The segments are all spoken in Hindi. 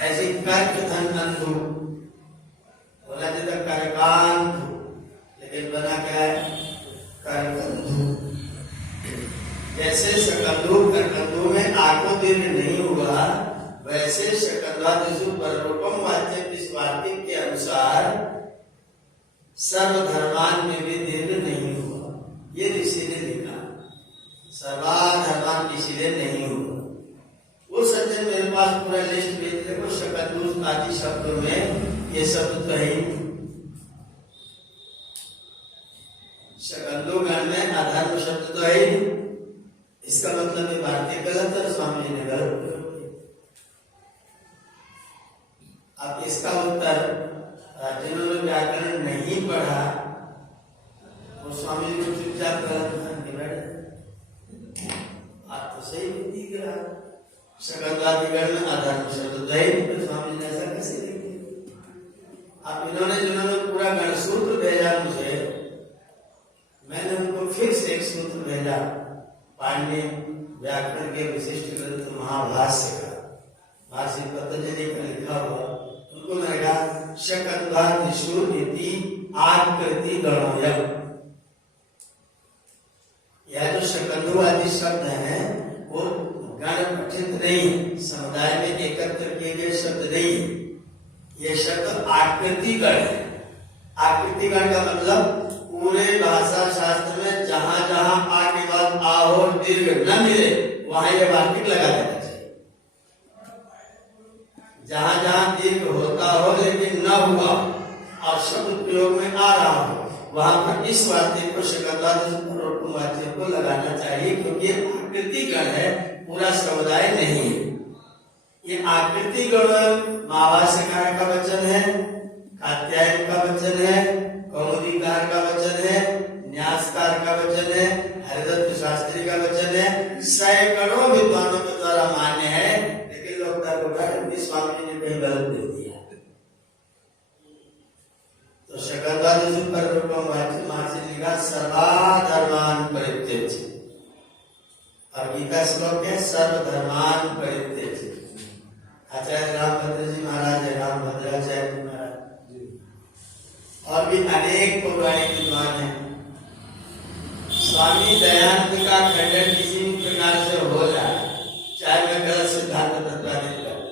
ऐसे कर्क धन अंधु बोला जाता करकांधु, लेकिन बना क्या है? करकंधु। जैसे शकंधु करकंधु में आको दीर्घ नहीं हुआ, वैसे शकंधादिषु पररूपम वाच्यम इस वार्तिक के अनुसार सर्वधर्मान में भी दीर्घ नहीं हुआ। ये ऋषि ने लिखा, सर्वधर्मान इसीलिए नहीं हुआ। वो सज्जन मेरे पास पूरा लिस्ट भेज देखो, शकंधु आदि शब्दों में ये शब्द तो है। शकंधु गण में अधर्म शब्द तो है। इसका मतलब ये वार्तिक गलत है, स्वामी जी ने गलत प्रयोग किया। अब इसका उत्तर जिन्होंने व्याकरण नहीं पढ़ा वो स्वामी जी को चुपचाप गलत मान के बैठे। आप तो सही भी दिख रहा, शकंधादिगण में अधर्म शब्द है, तो स्वामी जी ने ऐसा कैसे लिख दिया? अब जिन्होंने पूरा गणसूत्र भेजा मुझे, मैंने उनको फिर से एक सूत्र भेजा पाणिनि व्याकरण के विशिष्ट ग्रंथ महाभाष्य का, महर्षि पतंजलि का लिखा हुआ। उनको मैंने कहा शकंधादिषु इति आकृति गणोयम। यह जो शकंधु आदि शब्द हैं वो गण पठित नहीं, समुदाय में एकत्र किए गए शब्द नहीं। ये शब्द आकृति गण है। आकृति गण का मतलब पूरे भाषा शास्त्र में जहां जहां आ के बाद आ और दीर्घ न मिले वहां ये वार्तिक लगा देना चाहिए। जहां जहां दीर्घ होता हो लेकिन न हुआ और शब्द प्रयोग में आ रहा हो, वहां पर इस वार्तिक को शकंधादिषु वाच्य को लगाना चाहिए, क्योंकि आकृति गण है, पूरा समुदाय नहीं है। ये आकृति गण महाभाष्यकार का वचन है, कात्यायन का वचन है, कौमुदीकार का वचन है, न्यासकार का वचन है, हरिदत्त शास्त्री का वचन है, सैकड़ों विद्वानों के द्वारा मान्य है, लेकिन लोग स्वामी जी ने कहीं गलत दे दिया। तो शकंधादिषु पररूपम वाच्यम महर्षि ने लिखा सर्वधर्मान परित्यज्य, और गीता श्लोक है सर्वधर्मान परित्यज्य। आचार्य रामभद्र जी महाराज है, रामभद्राचार्य जी महाराज, और भी अनेक पौराणिक विद्वान हैं। स्वामी दयानंद का खंडन किसी भी प्रकार से हो जाए, चाहे मैं गलत सिद्धांत प्रतिपादित करूं,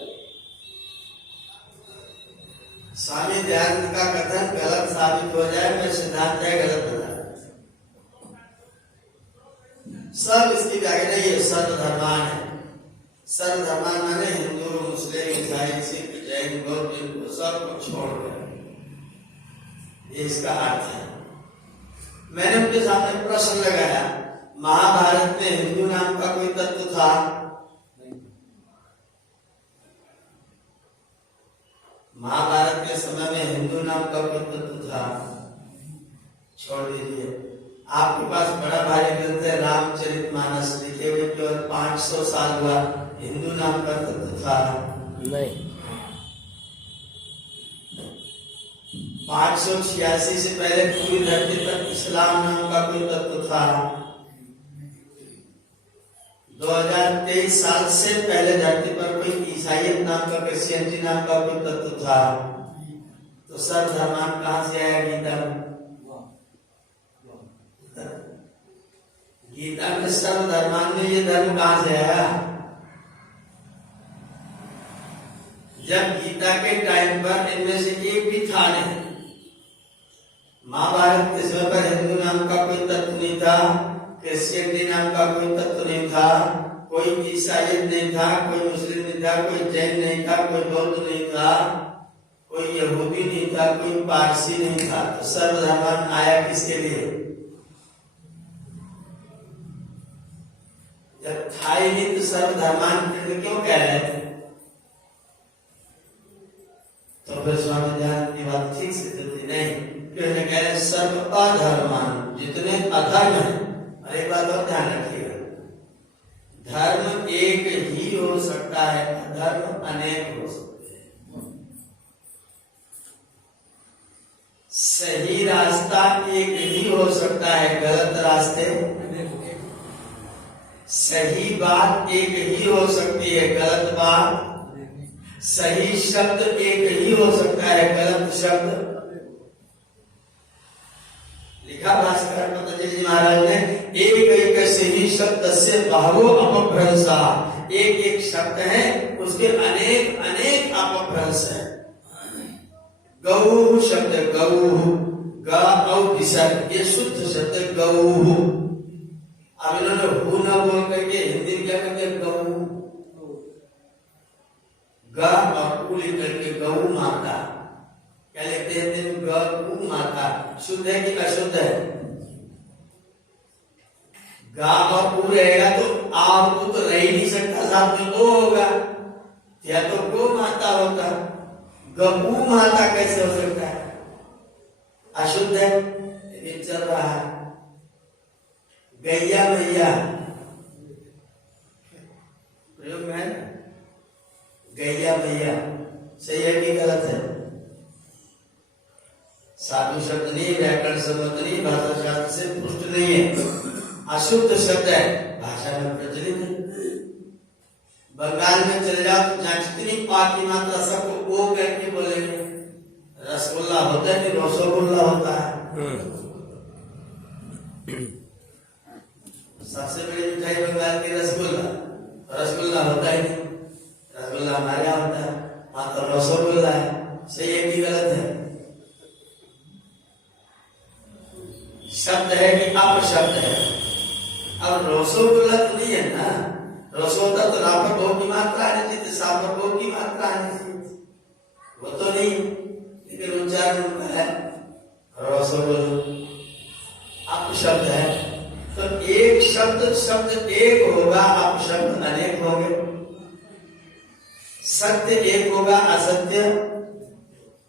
स्वामी दयानंद का कथन गलत साबित हो जाए, मैं सिद्धांत है गलत बता, सब इसकी व्याख्या नहीं है। सर्वधर्मान है, सर्वधर्मान माने हिंदू मुस्लिम ईसाई सिख जैन बौद्ध सबको छोड़कर, ये इसका अर्थ है। मैंने उनके सामने प्रश्न लगाया, महाभारत में हिंदू नाम का कोई तत्व था? महाभारत के समय में हिंदू नाम का कोई तत्व था? छोड़ दीजिए। आपके पास बड़ा भारी ग्रंथ है रामचरितमानस, लिखे हुए केवल 500 साल हुआ, हिंदू नाम का तत्व था? नहीं। 586 से पहले पूरी धरती पर इस्लाम नाम का कोई तत्व था? 2023 साल से पहले धरती पर कोई ईसाइयत नाम का, क्रिश्चियनिटी नाम का कोई तत्व था? तो सर्वधर्मान कहां से आया गीता में? गीता में सर्वधर्मान में ये धर्म कहां से आया? जब गीता के टाइम पर इनमें से एक भी था नहीं। महाभारत के समय पर हिंदू नाम का कोई तत्व नहीं था, क्रिश्चियनिटी नाम का कोई तत्व नहीं था, कोई ईसाई नहीं था, कोई मुस्लिम नहीं था, कोई जैन नहीं था, कोई बौद्ध नहीं था, कोई यहूदी नहीं था, कोई पारसी नहीं था। तो सर्वधर्मान आया किसके लिए? जब था ही नहीं तो सर्वधर्मान क्यों कह रहे थे? तो फिर स्वामी दयानंद की बात ठीक से चलती नहीं, क्योंकि कह रहे सर्व अधर्मान, जितने अधर्म है। और एक बात और ध्यान रखिएगा, धर्म एक ही हो सकता है, अधर्म अनेक हो सकते हैं। सही रास्ता एक ही हो सकता है, गलत रास्ते सही बात एक ही हो सकती है, गलत बात, सही शब्द एक ही हो सकता है, गलत शब्द महाराज ने एक एक से ही शब्द से बहवो अपभ्रंशा, एक एक शब्द है उसके अनेक अनेक अपभ्रंश है। गौ शब्द गौ, गा औ विसर्ग, ये शुद्ध शब्द गौ। अब इन्होंने हु न बोल करके हिंदी क्या करते गौ, गा और उ लिख करके गौ माता क्या लिखते हैं, गौ माता। शुद्ध है कि अशुद्ध है? गा और उ रहेगा तो आ और उ तो रह ही नहीं सकता, साथ में ओ होगा, या तो गौ माता होता, गऊ माता कैसे हो सकता है? अशुद्ध है लेकिन चल रहा है। गैया मैया प्रयोग में है, गैया मैया सही है कि गलत है? साधु शब्द नहीं, व्याकरण सम्मत नहीं, भाषा शास्त्र से पुष्ट नहीं है, अशुद्ध शब्द है, भाषा में प्रचलित है। बंगाल में चले जाओ तो जहाँ जितनी पाकी मात्रा सबको ओ करके बोलेंगे। रसगुल्ला होता है कि रसगुल्ला होता है? सबसे बड़ी मिठाई बंगाल की रसगुल्ला, रसगुल्ला होता ही नहीं, रसगुल्ला हमारे यहाँ होता है, वहां तो रसगुल्ला है। सही है कि गलत है? शब्द है कि अपशब्द है? अब रसगुल्ला तो नहीं है ना, रसोदा तो रापर बहु की मात्रा आनी चाहिए, सापर बहु की मात्रा आनी चाहिए, वो तो नहीं, लेकिन उच्चारण उनका है रसगुल्ला, अपशब्द है। तो एक शब्द शब्द एक होगा, अपशब्द अनेक होंगे, सत्य एक होगा, असत्य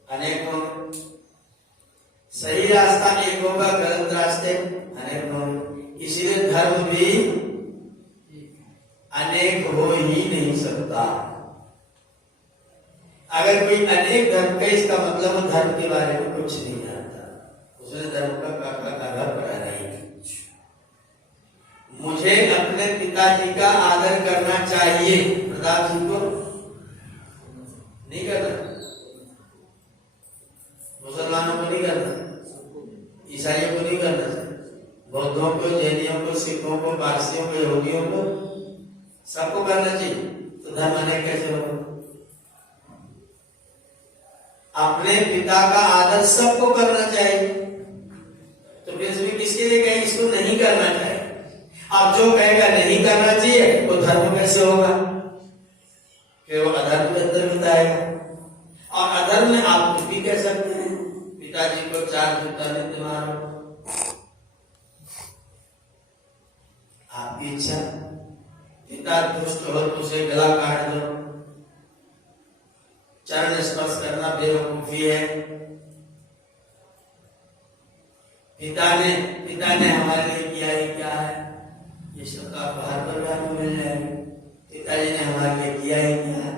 अनेक होंगे, सही रास्ता एक होगा, गलत रास्ते अनेक होंगे। इसीलिए धर्म भी अनेक हो ही नहीं सकता। अगर कोई अनेक धर्म का, इसका मतलब धर्म के बारे में कुछ नहीं जानता, उसने धर्म का पढ़ा नहीं। मुझे अपने पिताजी का आदर करना चाहिए, प्रताप जी को नहीं करना, मुसलमानों को नहीं करना, ईसाइयों को नहीं करना, बौद्धों को, जैनियों को, सिखों को, पारसियों को, यहूदियों को, सबको करना चाहिए। तो धर्म अनेक कैसे होगा? अपने पिता का आदर सबको करना चाहिए, तो फिर इसमें किसके लिए कहें इसको नहीं करना चाहिए? अब जो कहेगा नहीं करना चाहिए वो धर्म कैसे होगा? फिर वो अधर्म के अंदर बताएगा, और अधर्म में आप कुछ भी कह सकते हैं, पिताजी को 4 जूता नित्य मारो, आपकी इच्छा। पिता दुष्ट हो तो उसे गला काट दो, चरण स्पर्श करना बेवकूफी है। पिता ने हमारे लिए किया ही क्या है, ये सब का बाहर परिवार में मिल जाएंगे। पिताजी ने हमारे लिए किया ही क्या है?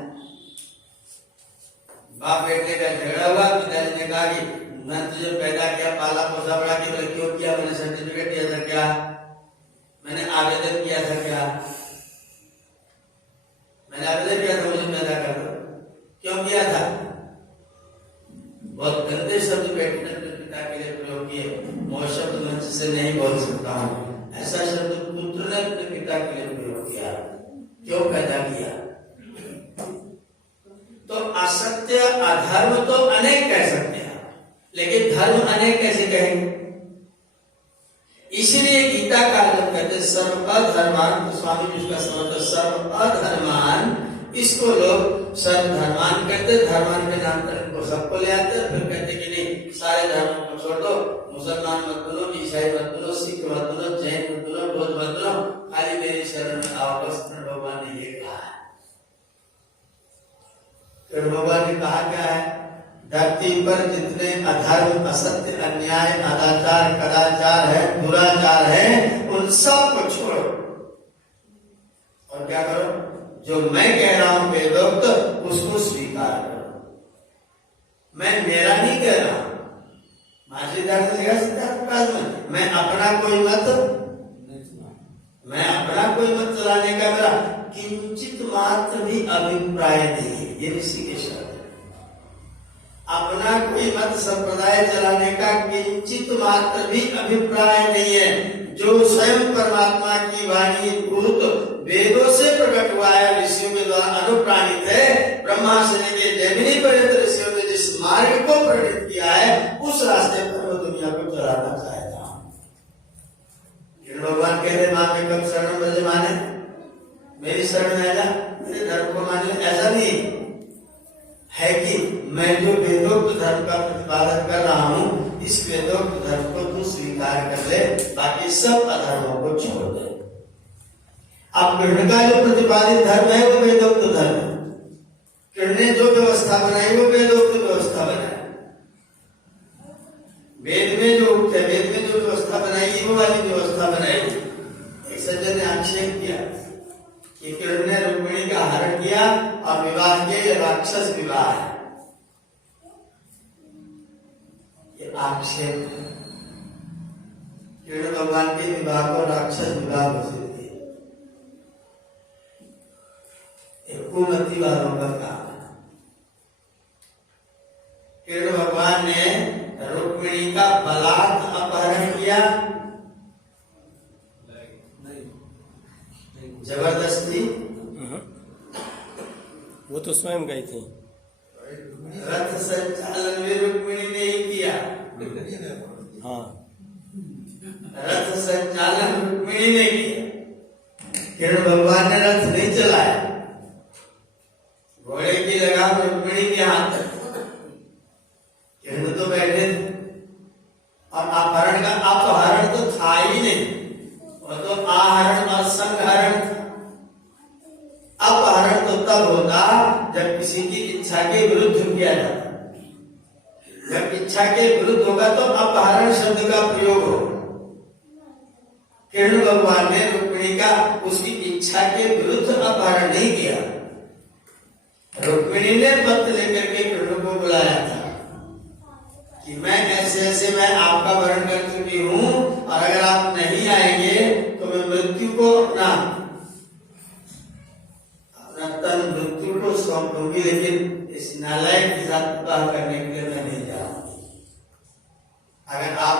बाप बेटे का झगड़ा हुआ, पिताजी ने कहा कि मैं तुझे पैदा किया, पाला पोसा बड़ा किया, क्यों किया? मैंने सर्टिफिकेट दिया था क्या? मैंने आवेदन किया था क्या? मैंने आवेदन किया था मुझे पैदा कर दो, क्यों किया था? बहुत गंदे शब्द बेटे ने पिता के लिए प्रयोग किए, वो शब्द मंच से नहीं बोल सकता हूँ, ऐसा शब्द पुत्र ने अपने पिता के लिए प्रयोग किया, क्यों पैदा किया? तो असत्य अधर्म तो अनेक कह सकते हैं, लेकिन धर्म अनेक कैसे कहेंगे? इसलिए गीता का अर्थ कहते सर्व अधर्मान, स्वामी जी का समझ सर्व अधर्मान, इसको लोग सर्व धर्मान कहते, धर्मान के नाम पर इनको सबको ले आते, फिर कहते कि नहीं सारे धर्मों को छोड़ दो, मुसलमान मत बनो, ईसाई मत बनो, सिख मत बनो, जैन मत बनो, बौद्ध मत बनो, खाली मेरी शरण में आओ, बस। भगवान ने ये कहा है। फिर भगवान ने कहा क्या है? धरती पर जितने अधर्म, असत्य, अन्याय, अनाचार, कदाचार है, दुराचार है, उन सब को छोड़ो और क्या करो? जो मैं कह रहा हूं वेदोक्त उसको स्वीकार करो। मैं मेरा नहीं कह रहा हूं, मैं अपना कोई मत चलाने का मेरा किंचित मात्र भी अभिप्राय नहीं है। ये ऋषि के शब्द। अपना कोई मत संप्रदाय चलाने का किंचित मात्र भी अभिप्राय नहीं है। जो स्वयं परमात्मा की वाणी भूत वेदों से प्रकट हुआ है, ऋषियों के द्वारा अनुप्राणित है, ब्रह्मा से लेकर जैमिनी पर्यंत ऋषियों ने जिस मार्ग को प्रेरित किया है, उस रास्ते पर वो दुनिया को चलाना चाहता हूं। भगवान कह रहे मां में कब शरण ब्रज माने, मेरी शरण में आजा, मेरे धर्म को माने। ऐसा नहीं है कि मैं जो वेदोक्त धर्म का प्रतिपादन कर रहा हूं, इस वेदोक्त धर्म को तू स्वीकार कर ले, बाकी सब अधर्मों को छोड़ दे। अब कृष्ण का जो प्रतिपादित धर्म है वो वेदोक्त धर्म है। कृष्ण ने जो व्यवस्था बनाई वो वेदोक्त व्यवस्था बनाई। वेद में जो उक्त है, वेद में जो व्यवस्था बनाई वो वाली व्यवस्था बनाई। एक सज्जन ने आक्षेप किया कि कृष्ण ने रुक्मिणी का हरण किया और विवाह किया, ये राक्षस विवाह है। ये आक्षेप है। कृष्ण भगवान के विवाह को राक्षस विवाह घोषित किया। कुमति वालों का काम है। कृष्ण भगवान ने रुक्मिणी का बलात् अपहरण किया, जबरदस्ती। वो तो स्वयं गई थी। रथ संचालन में रुक्मिणी ने ही किया। हाँ, रथ संचालन रुक्मिणी ने किया। कृष्ण भगवान ने रथ नहीं चलाया। घोड़े की लगाम रुक्मिणी के हाथ में, कृष्ण तो बैठे थे। और अपहरण का अपहरण तो था ही नहीं, वो तो आहरण और संहरण था। अपहरण तो तब होता जब किसी की इच्छा के विरुद्ध किया जाता। जब इच्छा के विरुद्ध होगा तो अपहरण शब्द का प्रयोग हो। कृष्ण भगवान ने रुक्मिणी का उसकी इच्छा के विरुद्ध अपहरण नहीं किया। रुक्मिणी ने पत्र लेकर के कृष्ण को बुलाया था कि मैं ऐसे ऐसे मैं आपका वरण कर चुकी हूं, और अगर आप नहीं आएंगे तो मैं मृत्यु को अपना तन मृत्यु को सौंप दूंगी, लेकिन इस नालायक के साथ विवाह करने के लिए मैं नहीं जाऊंगी। अगर आप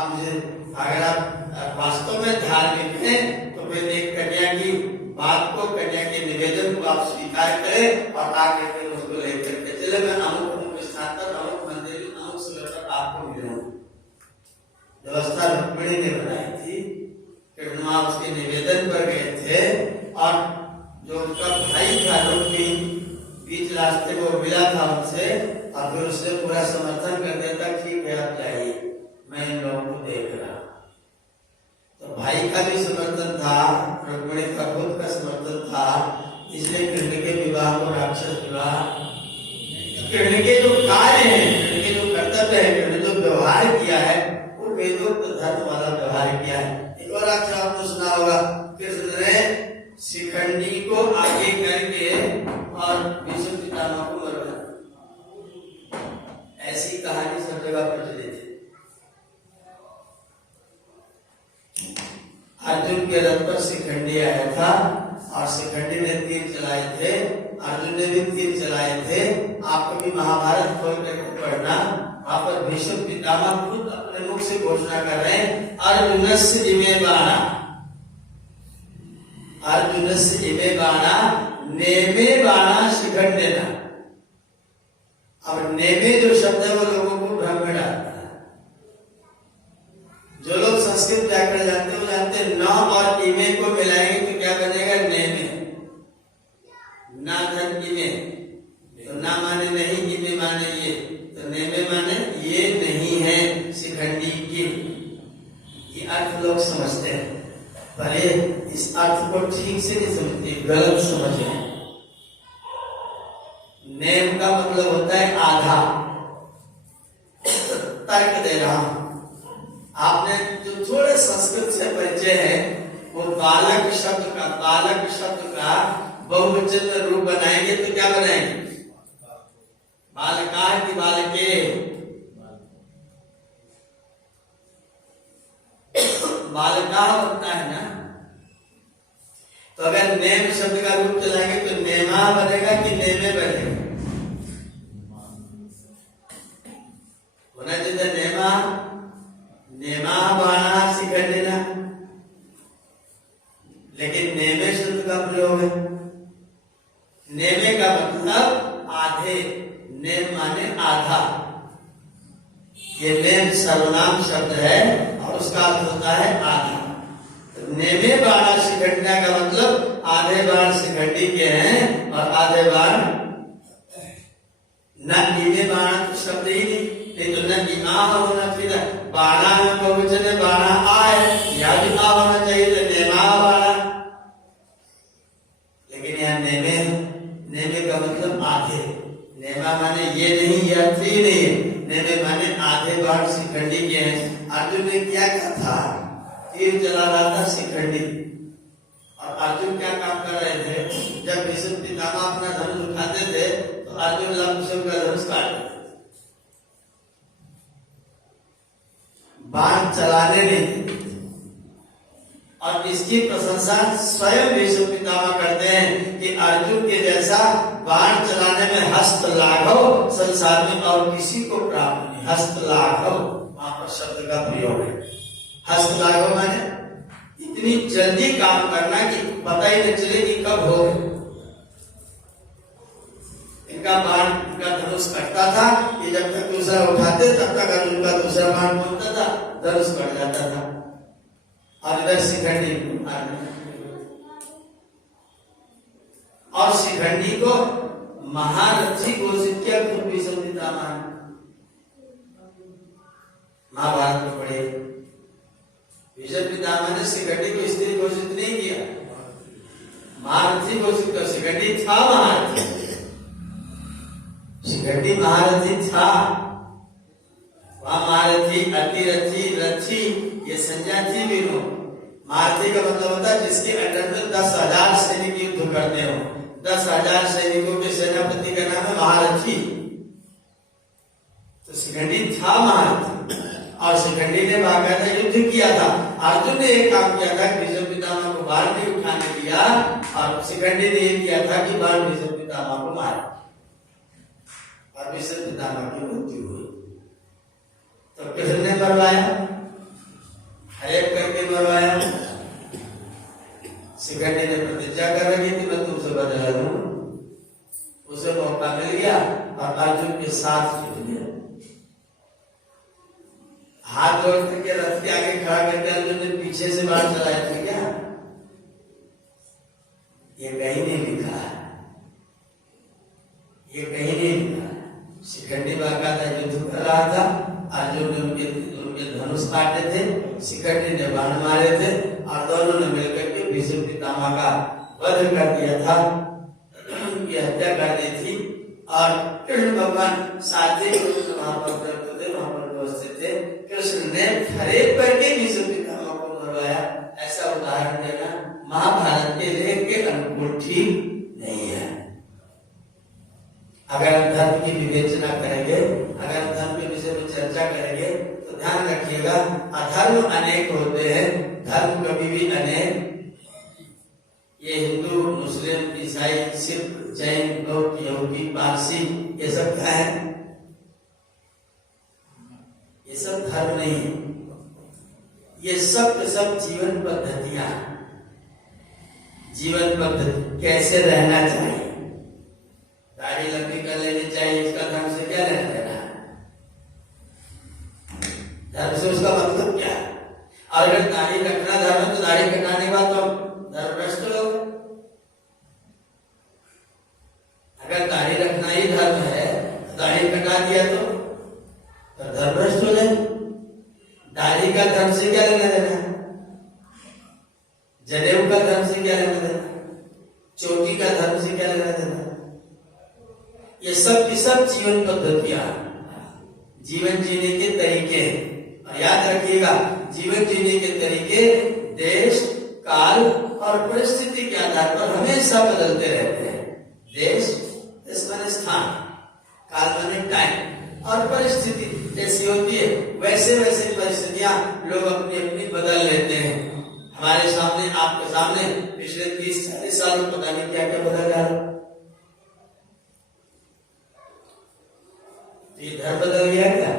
वास्तव में धार्मिक हैं तो फिर एक कन्या की बात को, कन्या के निवेदन को आप स्वीकार करें और आगे फिर उसको लेकर के चले, मैं अमुक अमुक स्थान पर, अमुक मंदिर, अमुक समय पर आपको मिलूंगा। व्यवस्था रुक्मिणी ने बनाई थी। कृष्ण मां उसके निवेदन पर गए थे और जो उसका भाई था रुक्मी, बीच रास्ते वो मिला था उनसे, और फिर उसने पूरा समर्थन कर दिया था, ठीक है आप जाइए, मैं इन लोगों को देख रहा। तो भाई का भी समर्थन था, रुक्मिणी का खुद का समर्थन था, इसलिए कृष्ण के विवाह को राक्षस विवाह। कृष्ण के जो कार्य हैं, कृष्ण के जो कर्तव्य है, कृष्ण जो व्यवहार किया है, वो वेदोक्त धर्म वाला व्यवहार किया है। एक और अक्षर आपने सुना होगा, कृष्ण ने शिखंडी को आगे करके और भीष्म पितामह को मरवाया। ऐसी कहानी सब जगह प्रचलित है। अर्जुन के रथ पर शिखंडी आया था और शिखंडी ने तीर चलाए थे, अर्जुन ने भी तीर चलाए थे। आपको भी महाभारत खोल करके पढ़ना, वहां पर भीष्म पितामह खुद अपने मुख से घोषणा कर रहे हैं, अर्जुनस्य इमे बाणा, अर्जुनस्य इमे बाणा नेमे बाणा शिखंडेना। अब नेमे जो शब्द है वो लोगों को भ्रम में डालता है। जो लोग संस्कृत व्याकरण जानते हैं वो जानते हैं न और इमे को मिलाएंगे तो क्या बनेगा, नेमे। ना धन इमे, तो ना माने नहीं, इमे माने ये, तो नेमे माने ये नहीं है शिखंडी की। ये अर्थ लोग समझते हैं, पर ये इस अर्थ को ठीक से नहीं समझते, गलत समझे। नेम का मतलब होता है आधा। तर्क दे रहा हूं, आपने जो थोड़े संस्कृत से परिचय है, वो बालक शब्द का बहुवचन में रूप बनाएंगे तो क्या बनाएंगे, बालका की बालके। बालका होता है ना, तो अगर नेम शब्द का रूप चलाएंगे तो नेमा बनेगा कि नेमे बनेगा। नेमा बाणा शिखंडिना, लेकिन नेमे शब्द का प्रयोग है। नेमे का मतलब आधे, नेम माने आधा। ये नेम सर्वनाम शब्द है और उसका अर्थ होता है आधा। तो नेमे बाणा शिखंडिना का मतलब आधे बाण शिखंडी के हैं और आधे बाण न इमे बाण तो शब्द ही नहीं, तो न इमा होना फिर बाणा में बहुवचन है, बाणा आए या भी आ होना चाहिए, तो नेमा बाणा। लेकिन यहाँ नेमे, नेमे का मतलब आधे। नेमा माने ये नहीं, ये अर्थ ही नहीं है। नेमे माने आधे बाण शिखंडी के हैं। अर्जुन ने क्या कहा था? तीर चला रहा था शिखंडी, और अर्जुन क्या काम कर रहे थे? जब भीष्म पितामह अपना धनुष उठाते थे तो अर्जुन लंबशों का धनुष काट देते, बाण चलाने नहीं। और इसकी प्रशंसा स्वयं भीष्म पितामह करते हैं कि अर्जुन के जैसा बाण चलाने में हस्त लाघव संसार में और किसी को प्राप्त नहीं। हस्त लाघव वहां पर शब्द का प्रयोग है। हस्त लाघव माने इतनी जल्दी काम करना कि पता ही न चले कि कब हो। इनका बाण, इनका धनुष कटता था कि जब तक दूसरा उठाते तब तक अर्जुन का दूसरा बाण पहुंचता था, धनुष कट जाता था। और इधर शिखंडी और शिखंडी को महारथी घोषित किया खुद भीष्म पितामह ने। महाभारत में पढ़े, भीष्म पितामह ने शिखंडी को स्त्री घोषित नहीं किया, महारथी घोषित किया। शिखंडी था महारथी, शिखंडी महारथी था। वहां महारथी, अतिरथी, रथी ये संज्ञा थी तीनों। महारथी का मतलब होता है जिसके अंडर में 10,000 सैनिक युद्ध करते हो। 10,000 सैनिकों के सेनापति का नाम है महारथी। तो शिखंडी था महारथी, और शिखंडी ने बाकायदा युद्ध किया था। अर्जुन ने एक काम किया था, भीष्म पितामह को बाण नहीं उठाने दिया, और शिखंडी ने यह किया था कि बाण भीष्म पितामह को मारा, और भीष्म पितामह की मृत्यु हुई। तो कृष्ण ने मरवाया, एक करके मरवाया। शिखंडी ने प्रतिज्ञा कर रही थी मैं तुमसे बदला लूं, उसे मौका मिल गया और अर्जुन के साथ जुट गया। हाथ जोड़ के रथ के आगे खड़ा करके अर्जुन ने पीछे से बाण चलाया था क्या? ये कहीं नहीं लिखा है, ये कहीं नहीं लिखा है। शिखंडी बाकायदा युद्ध कर रहा था, अर्जुन ने उनके धनुष काटे थे, शिखंडी ने बाण मारे थे, और दोनों ने मिलकर के भीष्म पितामह का वध कर दिया था, उनकी हत्या कर दी थी। और कृष्ण भगवान साथी वहां पर उपस्थित थे। कृष्ण ने खड़े करके भीष्म पितामह को मरवाया। ऐसा उदाहरण देना महाभारत के लेख के अनुकूल ठीक नहीं है। अगर हम धर्म की विवेचना करेंगे, अगर हम धर्म के विषय में चर्चा करेंगे, तो ध्यान रखिएगा अधर्म अनेक होते हैं, धर्म कभी भी अनेक। ये हिंदू, मुस्लिम, ईसाई, सिख, जैन, बौद्ध, यहूदी, पारसी, ये सब क्या है? ये सब धर्म नहीं है, ये सब के सब जीवन पद्धतियां। जीवन पद्धति कैसे रहना चाहिए, दाढ़ी लंबी कर लेनी चाहिए, इसका धर्म से क्या लेना देना है? धर्म से उसका मतलब क्या है? और अगर दाढ़ी रखना धर्म है तो दाढ़ी कटाने के बाद तो धर्मभ्रष्ट लोग। अगर दाढ़ी रखना ही धर्म है, दाढ़ी कटा दिया तो धर्मभ्रष्ट हो जाए। दाढ़ी का धर्म से क्या लेना देना है? जनेऊ का धर्म से क्या लेना देना? चोटी का धर्म से क्या लेना देना? ये सब की सब जीवन पद्धतियां, जीवन जीने के तरीके। और याद रखिएगा, जीवन जीने के तरीके देश, काल और परिस्थिति के आधार पर हमेशा बदलते रहते हैं। देश माने स्थान, काल माने टाइम, और परिस्थिति जैसी होती है वैसे वैसे परिस्थितियां लोग अपनी अपनी बदल लेते हैं। हमारे सामने, आपके सामने पिछले 30-40 साल में पता नहीं क्या क्या बदल जा रहा। ये धर्म बदल गया क्या?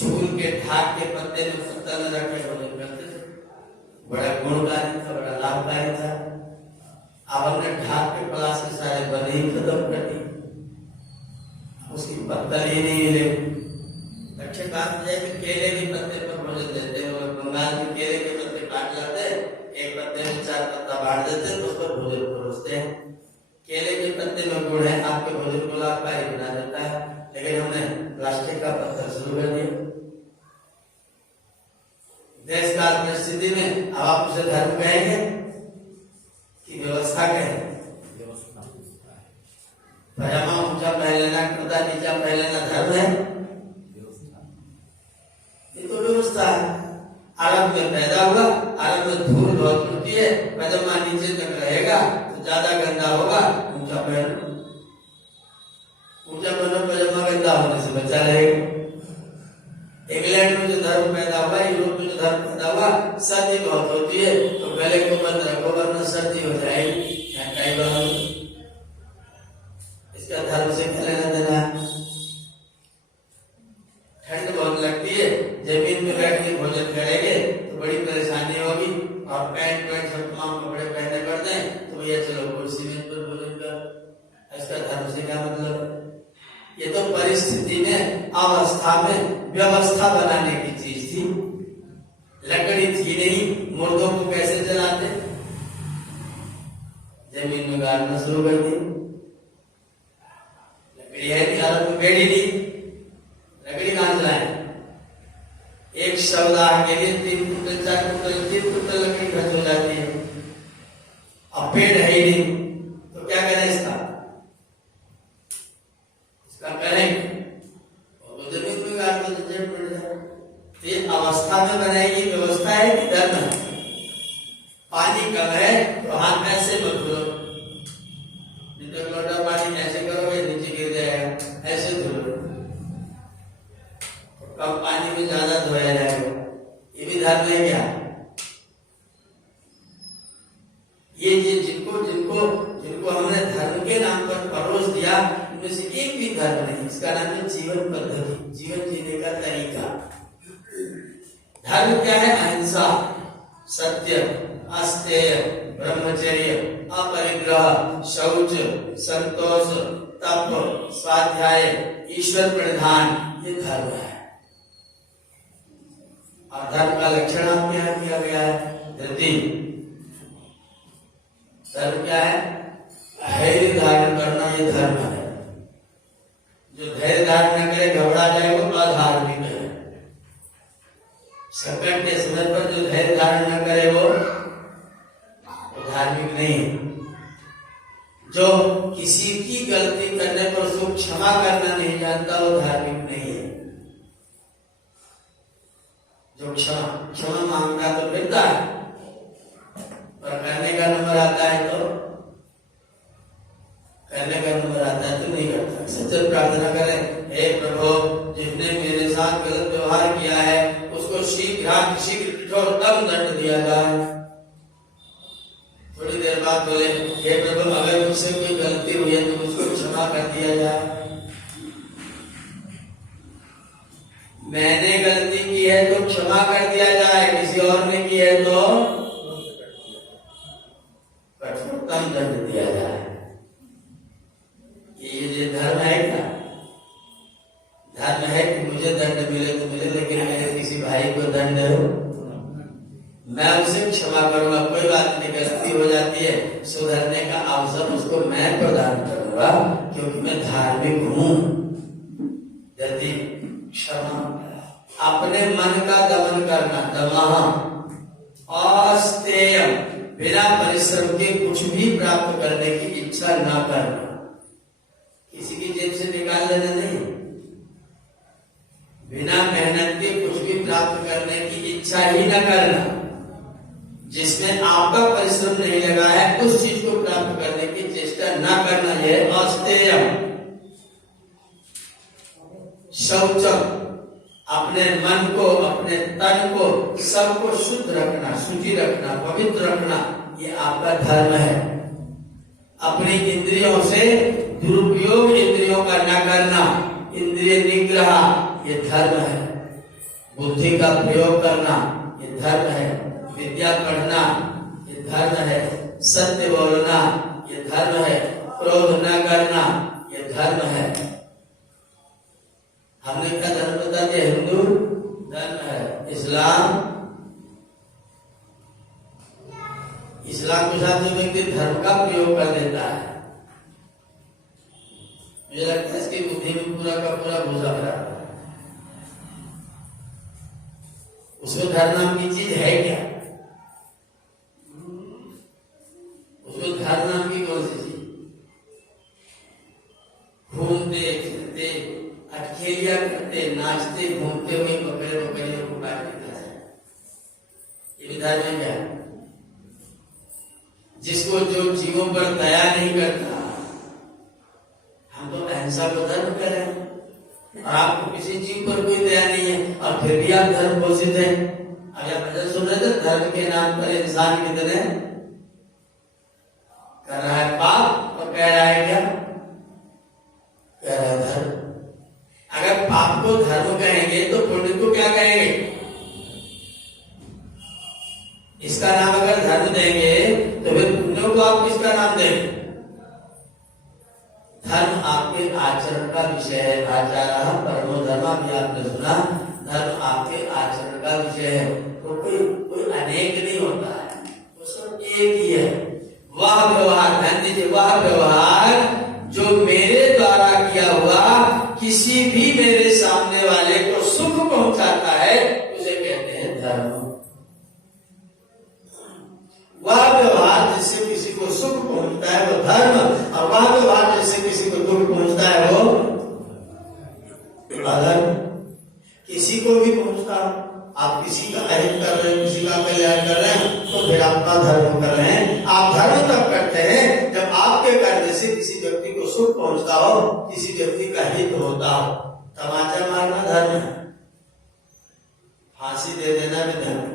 छूल के ढाक के पत्ते में पत्ता न रखे भोजन करते थे। बड़ा गुणकारी था, बड़ा लाभकारी था। अब हमने ढाक के पलाश के सारे बने ही खत्म कर दिए, उसकी पत्ता ही नहीं मिले। अच्छे बात है कि केले के पत्ते पर भोजन देते हैं, और बंगाल में केले के पत्ते काट लाते, एक पत्ते में 4 पत्ता बांट देते हैं, तो उस पर भोजन परोसते हैं। केले के पत्ते में गुण है, आपके भोजन को लाभकारी बना देता है, लेकिन हमने प्लास्टिक का पत्थर शुरू कर दिया। देश काल परिस्थिति में अब आप उसे धर्म कहेंगे कि व्यवस्था कहेंगे? पजामा ऊंचा पहन लेना, कुर्ता नीचा पहन लेना धर्म है? ये तो व्यवस्था है। अरब में पैदा हुआ, अरब में धूल बहुत उड़ती है, पजामा नीचे तक रहेगा तो ज्यादा गंदा होगा, ऊंचा पहनो। ऊंचा पहनो, पजामा गंदा होने से बचा रहेगा। इंग्लैंड में जो धर्म पैदा हुआ, यूरोप में जो धर्म पैदा हुआ, सर्दी बहुत होती है तो गले को बंद रखो वरना सर्दी हो जाएगी। कई बार इसका धर्म से क्या लेना देना है? ठंड बहुत लगती है, जमीन में बैठ के भोजन करेंगे तो बड़ी परेशानी होगी, और पैंट सब तमाम कपड़े पहने पड़ते हैं, तो भैया चलो कुर्सी में पर भोजन कर। इसका धर्म से क्या मतलब? ये तो परिस्थिति में, अवस्था में व्यवस्था बनाने की चीज थी। लकड़ी थी नहीं, मुर्दों को कैसे जलाते? जमीन में गाड़ना शुरू कर दी। लकड़ी है नहीं, हालत में बेड़ी दी, लकड़ी कहां से लाए? एक सप्ताह के लिए 3 कुंटल 4 कुंटल 3 कुंटल लकड़ी खर्च हो जाती है। अब पेड़ है ही नहीं तो क्या करें इसका करेंगे, और जमीन में गाड़ तो झंझट पड़ जाए। ये अवस्था में बनाएगी व्यवस्था है कि धर्म है? पानी कम है तो हाथ ऐसे मत धो, लोटा पानी ऐसे करोगे नीचे गिर जाएगा, ऐसे धो। कम पानी में ज्यादा धोया जाएगा, ये भी धर्म है क्या? ये जिनको जिनको जिनको हमने धर्म के नाम पर परोस दिया, उनमें से एक भी धर्म नहीं। इसका नाम है जीवन पद्धति, जीवन जीने का तरीका। धर्म क्या है? अहिंसा, सत्य, अस्तेय, ब्रह्मचर्य, अपरिग्रह, शौच, संतोष, तप, स्वाध्याय, ईश्वर प्रणिधान, ये धर्म है। और धर्म का लक्षण आपके यहाँ किया गया है धृति। धर्म क्या है? धैर्य धारण करना, ये धर्म है। जो धैर्य धारण न करे, घबरा जाए, वो अधार्मिक है। संकट के समय पर जो धैर्य धारण न करे वो धार्मिक नहीं। जो किसी की गलती करने पर उसको क्षमा करना नहीं जानता, वो धार्मिक नहीं है। जो क्षमा मांगता तो मिलता है, पर करने का नंबर आता है तो नहीं करता। सच्चे प्रार्थना करें, हे प्रभु, जिसने मेरे साथ गलत व्यवहार किया है उसको शीघ्र कठोर दंड दिया जाए। थोड़ी देर बाद बोले, हे प्रभु, अगर मुझसे कोई गलती हुई है तो उसको क्षमा कर दिया जाए। मैंने गलती की है तो क्षमा कर दिया जाए, किसी और ने की है तो कठोरतम दंड दिया जाए। ये धर्म है क्या? धर्म है कि मुझे दंड मिले तो मिले, लेकिन मेरे किसी भाई को दंड हो, मैं उसे क्षमा करूंगा। कोई बात नहीं, गलती हो जाती है, सुधरने का अवसर उसको मैं प्रदान करूंगा, क्योंकि मैं धार्मिक हूं। यदि क्षमा, अपने मन का दमन करना, दमः, अस्तेय, बिना परिश्रम के कुछ भी प्राप्त करने की इच्छा न करना। किसी की जेब से निकाल लेना नहीं, बिना मेहनत के कुछ भी प्राप्त करने की इच्छा ही न करना। जिसमें आपका परिश्रम नहीं लगा है उस चीज को प्राप्त करने की चेष्टा न करना, यह अस्तेय। शौचम, अपने मन को, अपने तन को, सबको शुद्ध रखना, शुचि रखना, पवित्र रखना, ये आपका धर्म है। अपनी इंद्रियों से दुरुपयोग इंद्रियों का न करना, इंद्रिय निग्रह, ये धर्म है। बुद्धि का प्रयोग करना ये धर्म है, विद्या पढ़ना ये धर्म है, सत्य बोलना ये धर्म है, क्रोध न करना ये धर्म है। हमने क्या धर्म बता दिया? हिंदू धर्म है। इस्लाम के साथ जो व्यक्ति धर्म का प्रयोग कर देता है, मुझे लगता है इसकी बुद्धि में पूरा का पूरा भूसा भरा है। उसमें धर्म नाम की चीज है क्या? उसमें धर्म नाम की कौन सी चीज? घूमते फिरते अटखेलिया करते नाचते घूमते हुए बकरियों को काट देता है, ये भी धर्म है क्या? जिसको जो जीवों पर दया नहीं करता, हम तो अहिंसा को धर्म करें और आपको किसी जीव पर कोई दया नहीं है और फिर भी आप धर्म घोषित है। अगर आप भजन सुन रहे थे, धर्म के नाम पर इंसान कितने कर रहा है पाप और कह रहा है क्या? कह रहा है धर्म। अगर पाप को धर्म कहेंगे तो पुण्य को क्या कहेंगे? इसका नाम अगर धर्म देंगे तो फिर पुण्य को आप किसका नाम देंगे? धर्म आपके आचरण का विषय है। आचार परमो धर्म, भी आपने सुना, धर्म आपके आचरण का विषय है। तो कोई अनेक नहीं होता है, वो सब एक ही है। वह व्यवहार, ध्यान दीजिए, वह व्यवहार जो मेरे द्वारा किया हुआ किसी भी मेरे सामने वाले को सुख पहुंचाता है, उसे कहते हैं धर्म। वह व्यवहार जिससे किसी को सुख पहुंचता है वो धर्म, और वह व्यवहार जिससे किसी को दुख पहुंचता है वो अधर्म। किसी को भी पहुंचता, आप किसी का अहित कर रहे हैं, किसी का कल्याण कर रहे हैं, तो फिर आपका धर्म कर रहे हैं। आप धर्म तब करते हैं जब आपके कार्य से किसी व्यक्ति को सुख पहुंचता हो, किसी व्यक्ति का हित होता हो। तमाचा मारना धर्म है, फांसी दे देना भी धर्म,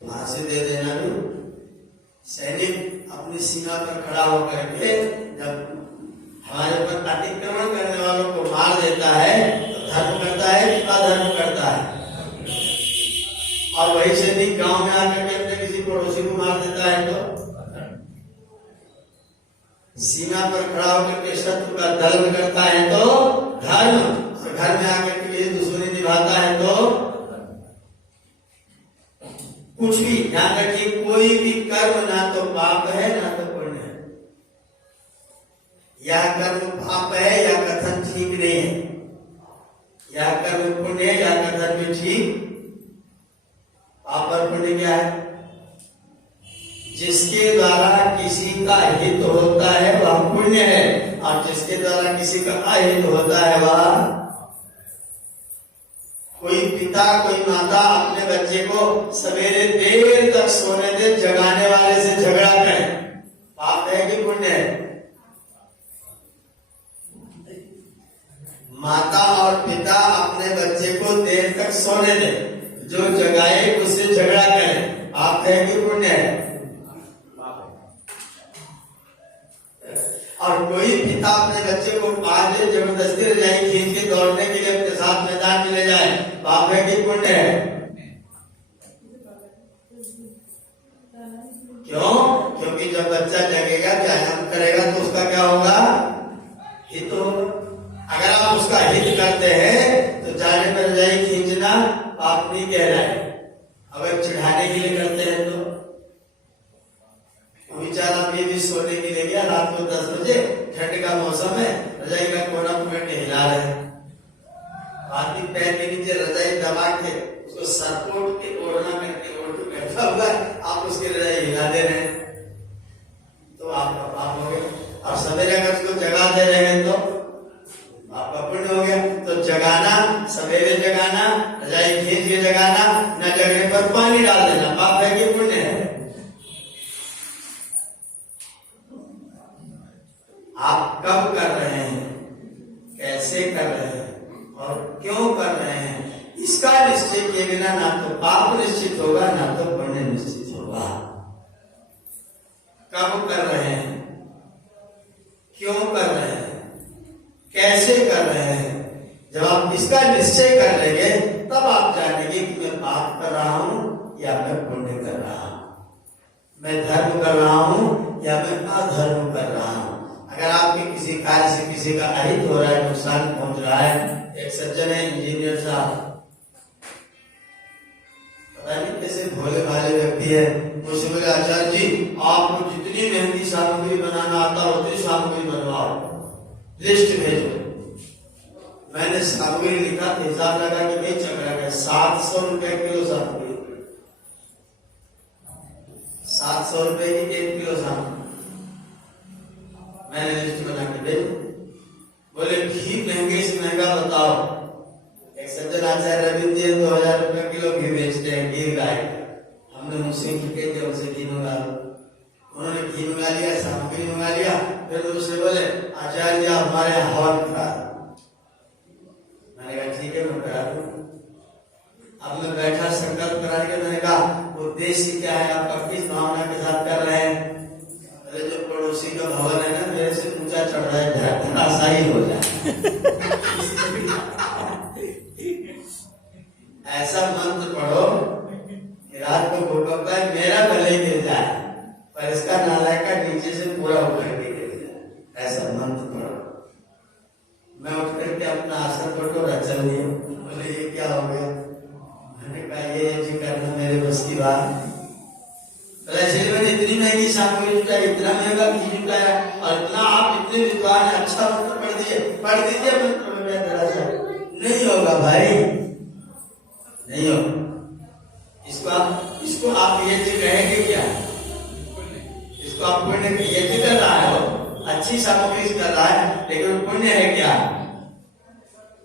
फांसी दे देना भी। सैनिक अपनी सीमा पर खड़ा होकर के जब हमारे ऊपर अतिक्रमण करने वालों को मार देता है तो धर्म करता है कि अधर्म करता है? और वही सैनिक गांव में आकर के अपने किसी पड़ोसी को मार देता है तो सीमा पर खड़ा होकर के शत्रु का दलन करता है तो धर्म, और घर में आकर के लिए दुश्मनी निभाता है तो कुछ भी। ध्यान रखिए, कोई भी कर्म ना तो पाप है ना तो पुण्य है। यह कर्म पाप है या कथन ठीक नहीं है, यह कर्म पुण्य है या कथन भी ठीक। पाप और पुण्य क्या है? जिसके द्वारा किसी का हित होता है वह पुण्य है, और जिसके द्वारा किसी का अहित होता है वह। कोई पिता कोई माता अपने बच्चे को सवेरे देर तक सोने दे, जगाने वाले से झगड़ा करे, पाप है कि पुण्य है? माता और पिता अपने बच्चे को देर तक सोने दे, जो जगाए उससे झगड़ा करे, पाप है कि पुण्य है? और कोई पिता अपने बच्चे को पास ले जबरदस्ती रजाई खींच के दौड़ने के लिए अपने साथ मैदान में ले जाए, पाप है कि पुण्य है? क्यों? क्योंकि जब बच्चा जगेगा, व्यायाम करेगा तो उसका क्या होगा? हित होगा। अगर आप उसका हित करते हैं तो जाने में रजाई खींचना पाप नहीं कह रहा है। अगर चिढ़ाने के लिए करते हैं तो विचार आप ये भी सोने के लिए गया रात को 10 बजे, ठंड का मौसम है, रजाई का कोना पकड़ के हिला रहे हैं, आदमी पैर के नीचे रजाई दबा के उसको सरपोट के ओढ़ना करके ओढ़ के बैठा हुआ है, आप उसकी रजाई हिला दे रहे हैं, तो आपका पाप हो गया। और सवेरे अगर उसको जगा दे रहे हैं तो आपका पुण्य हो गया। तो जगाना, सवेरे जगाना, रजाई खींच के जगाना, न जगने पर पानी डाल देना, पाप है कि पुण्य है? आप कब कर रहे हैं, कैसे कर रहे हैं और क्यों कर रहे हैं, इसका निश्चय किए बिना ना तो पाप निश्चित होगा ना तो पुण्य निश्चित होगा। कब कर रहे हैं, क्यों कर रहे हैं, कैसे कर रहे हैं, जब आप इसका निश्चय कर लेंगे तब आप जानेंगे कि मैं पाप कर रहा हूं या मैं पुण्य कर रहा हूं, मैं धर्म कर रहा हूं या मैं अधर्म कर रहा हूं। अगर आपके किसी कार्य से किसी का अहित हो रहा है, नुकसान पहुंच रहा है, एक सज्जन है इंजीनियर साहब, पता नहीं कैसे भोले भाले व्यक्ति है, मुझसे बोले आचार्य जी आपको जितनी मेहंदी सामग्री बनाना आता है उतनी सामग्री बनवाओ, लिस्ट भेजो। मैंने सामग्री लिखा, हिसाब लगा कि नहीं चल रहा है, 700 रुपए किलो सामग्री, 700 रुपए की 1 किलो सामग्री। मैंने लिस्ट बना के भेजी। बोले घी महंगे से महंगा बताओ। एक सज्जन आचार्य रविंद्र जी 2000 रुपए किलो घी बेचते हैं, गिर गाय। हमने मुझसे कहते उनसे घी मंगा लो। उन्होंने घी मंगा लिया, सामग्री मंगा लिया, फिर मुझसे बोले आचार्य जी हमारे हवन करा। मैंने कहा ठीक है मैं करा दूं। अब मैं बैठा संकल्प करा के, मैंने कहा उद्देश्य क्या है आपका, किस भावना के साथ कर रहे हैं? अरे जो पड़ोसी का भवन है ना मेरे से ऊंचा चढ़ रहा है, धराशा ही हो जाए। ऐसा मंत्र पढ़ो कि रात को भूकंप है मेरा भले गिर जाए पर इसका नाला का नीचे से पूरा उखड़ के गिर जाए, ऐसा मंत्र पढ़ो। मैं उठ करके अपना आसन पटो रचल लिया। बोले ये क्या हो गया? मैंने कहा ये जी करना मेरे बस की बात। ऐसे मैंने इतनी महंगी सामग्री जुटाई, इतना महंगा घी जुटाया और इतना आप इतने विद्वान है, अच्छा मंत्र पढ़ दीजिए मंत्र में मैं धराशा नहीं होगा भाई, नहीं होगा। इसको आप ये कहेंगे क्या? इसको आप पुण्य ये कर रहा है, अच्छी सामग्री कर रहा है, लेकिन पुण्य है क्या?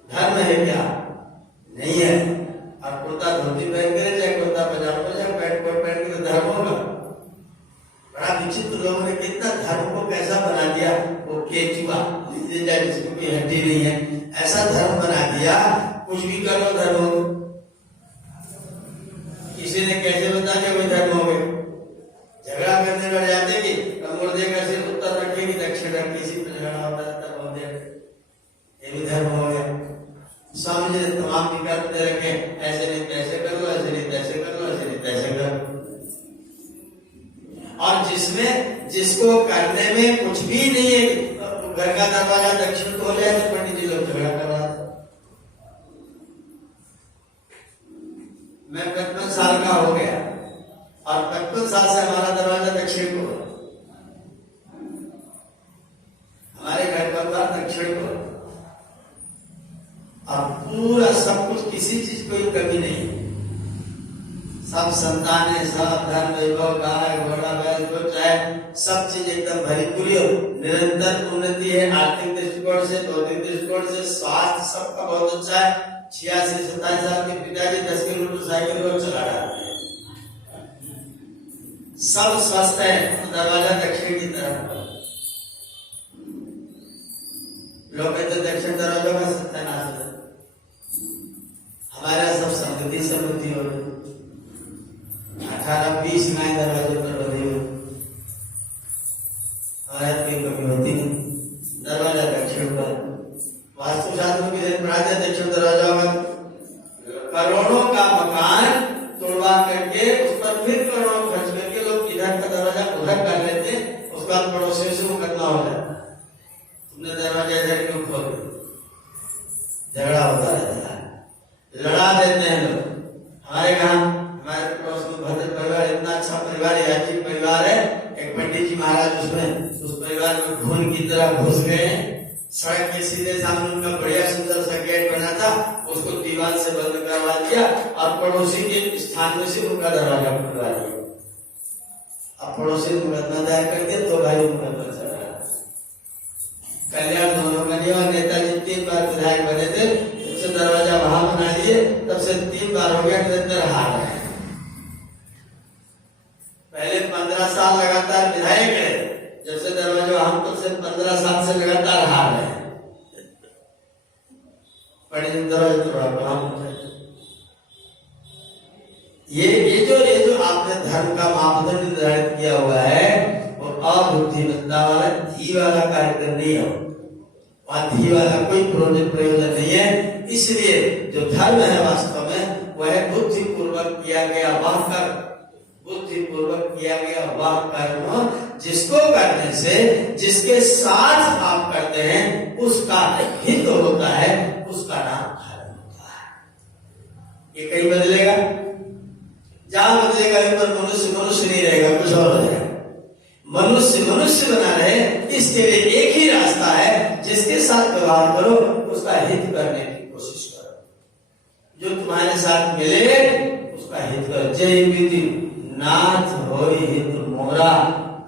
धर्म है क्या? नहीं है। और कुर्ता धोती पहन के चाहे कुर्ता पजामा चाहे पैंट कोट पहन के धर्म होगा? बड़ा विचित्र लोगों ने कितना धर्म को कैसा बना दिया, वो केचुआ जिसको की हड्डी नहीं है, ऐसा धर्म बना दिया, कुछ भी करो धर्म हो। किसी ने कैसे बता दिया कोई धर्म हो गए? झगड़ा करने लग जाते कि मुर्दे का सिर उत्तर रखेगी दक्षिण रख, किसी पर झगड़ा होता रहता हो गया, ये भी धर्म हो गया। स्वामी जी ने तमाम विकल्प दे रखे, ऐसे नहीं तैसे कर लो, ऐसे नहीं तैसे कर लो, ऐसे नहीं तैसे कर लो। और जिसमें जिसको करने में कुछ भी नहीं है, घर का दरवाजा दक्षिण को हो जाए तो पंडित जी लोग झगड़ा कर रहा था। मैं 55 साल का हो गया और 55 साल से हमारा दरवाजा दक्षिण को, हमारे घर का द्वार दक्षिण को, और पूरा सब कुछ, किसी चीज कोई कमी नहीं, सब संतान है, सब धन वैभव, गाय घोड़ा बैल जो चाहे सब चीज एकदम भरी पूरी हो, निरंतर उन्नति है। आर्थिक दृष्टिकोण से, भौतिक दृष्टिकोण से, स्वास्थ्य सबका बहुत अच्छा है। 86-27 साल के पिताजी 10 की मोटरसाइकिल रोज चला रहे हैं, सब स्वस्थ है। दरवाजा दक्षिण की तरफ, लोग कहते दक्षिण दरवाजा का सत्यानाश है। हमारा सब समृद्धि हो गई। 18-20 गाय दरवाजे पर बंधी हुई, भारत की कमी होती नहीं। दरवाजा दक्षिण पर, वास्तुशास्त्र की दिन पढ़ाते दक्षिण दरवाजा में करोड़ों का मकान तोड़वा करके उस पर फिर करोड़ों खर्च करके लोग इधर का दरवाजा उधर कर लेते, उसके बाद पड़ोसियों से मुकदमा हो जाता, तुमने दरवाजा इधर क्यों खोल दिया? झगड़ा होता रहता है, लड़ा देते हैं लोग। हमारे यहाँ हमारे पड़ोस में भद्र परिवार, इतना अच्छा परिवार, याची परिवार है। एक पंडित जी महाराज उसमें उस परिवार में खून की तरह घुस गए। सड़क के सीधे सामने उनका बढ़िया सुंदर सा गेट बना था, उसको दीवार से बंद करवा दिया और पड़ोसी के स्थान में से उनका दरवाजा खुलवा दिया। अब पड़ोसी ने मुकदमा दायर कर दिया, तो भाई मुकदमा चल रहा है। कल्याण दोनों का नहीं हुआ। नेताजी 3 बार विधायक बने थे, जब से दरवाजा वहां बना दिए तब से 3 बार हो गया, निरंतर हार है। पहले 15 साल लगातार विधायक है, जब से दरवाजा हम तब से 15 साल से लगातार हार है। ये जो आपने धर्म का मापदंड निर्धारित किया हुआ है वो अबुद्धिमत्ता वाला, धी वाला कार्यक्रम नहीं हो। वहां धी वाला कोई प्रयोजन नहीं है। इसलिए जो धर्म है वास्तव में वह बुद्धि पूर्वक किया गया वह कर्म, बुद्धि पूर्वक किया गया वह कर्म जिसको करने से, जिसके साथ आप करते हैं उसका हित होता है, उसका नाम धर्म होता है। ये कहीं बदलेगा? जहां बदलेगा पर मनुष्य मनुष्य नहीं रहेगा, कुछ और रहेगा। मनुष्य मनुष्य बना रहे इसके लिए एक ही रास्ता है, जिसके साथ व्यवहार करो उसका हित करने की कोशिश करो। जो तुम्हारे साथ मिले उसका हित करो। जय विधि नाथ होई हित मोरा,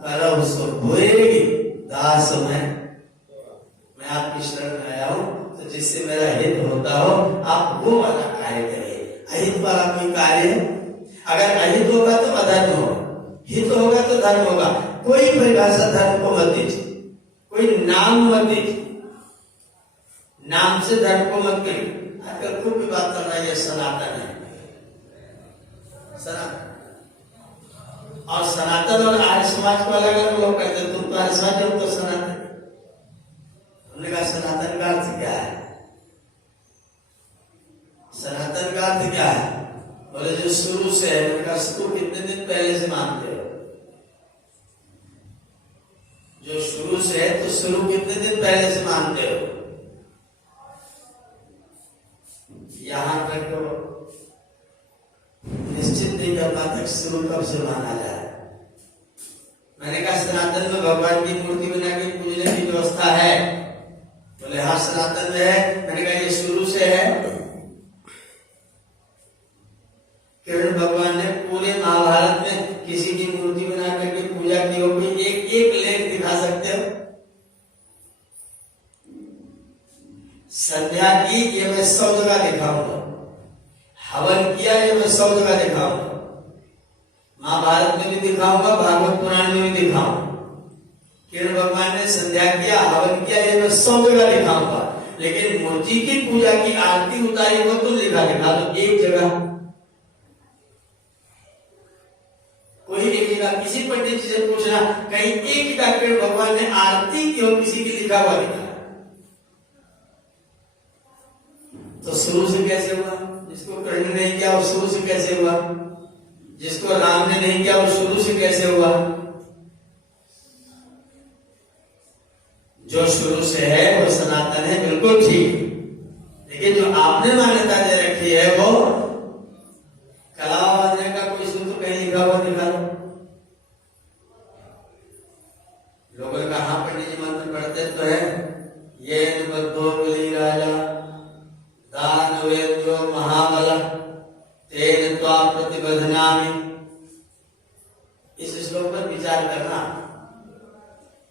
करब सो होएगी दास मैं आपकी शरण में आया हूं, तो जिससे मेरा हित होता हो आप वो वाला कार्य करिए। अहित वाला कोई कार्य है? अगर अहित होगा तो अधर्म होगा, हित होगा तो धर्म होगा। कोई परिभाषा धर्म को मत दीजिए, कोई नाम मत दीजिए, नाम से धर्म को मत करिए। आजकल खूब बात कर रहा है ये सनातन है, सनातन। और सनातन और आर्य समाज को अलग अलग लोग कहते हैं। तुम तो आर्य समाज हो, तो सनातन। हमने कहा सनातन का अर्थ क्या है? सनातन का अर्थ क्या है? बोले जो शुरू से है। मैंने कहा शुरू कितने दिन पहले से मानते हो? जो शुरू से है तो शुरू कितने दिन पहले से मानते हो? यहां तक तो निश्चित नहीं कर पाते शुरू कब से माना जाए। मैंने कहा सनातन में भगवान की मूर्ति बना के पूजने की व्यवस्था है? बोले हाँ सनातन में है। मैंने कहा ये शुरू से है? कृष्ण भगवान ने पूरे महाभारत में किसी की मूर्ति बना करके पूजा की होगी? एक लेख दिखा सकते हो? संध्या की ये मैं 100 जगह दिखाऊंगा, हवन किया ये मैं 100 जगह दिखाऊंगा, महाभारत में भी दिखाऊंगा, भागवत पुराण में भी दिखाऊंगा। कृष्ण भगवान ने संध्या किया, हवन किया, ये मैं 100 जगह दिखाऊंगा। लेकिन मूर्ति की पूजा की आरती उतारी वो तो लिखा दिखा दो एक जगह। कोई एक जगह किसी पंडित जी से पूछना कहीं एक जगह भगवान ने आरती की हो किसी की लिखा हुआ दिखा? तो शुरू से कैसे हुआ? जिसको कृष्ण ने नहीं किया वो शुरू से कैसे हुआ? जिसको राम ने नहीं किया वो शुरू से कैसे हुआ? जो शुरू से है वो सनातन है, बिल्कुल ठीक। लेकिन जो आपने मान्यता दे रखी है वो कलावा बांधने का कोई सूत्र कहीं लिखा हुआ दिखा दो। लोगों ने कहा हाँ पंडित जी मंत्र पढ़ते तो है। ये बद्धो बलि राजा दानवेन्द्रो महाबल तेन त्वा प्रतिबध्नामि। इस श्लोक पर विचार करना।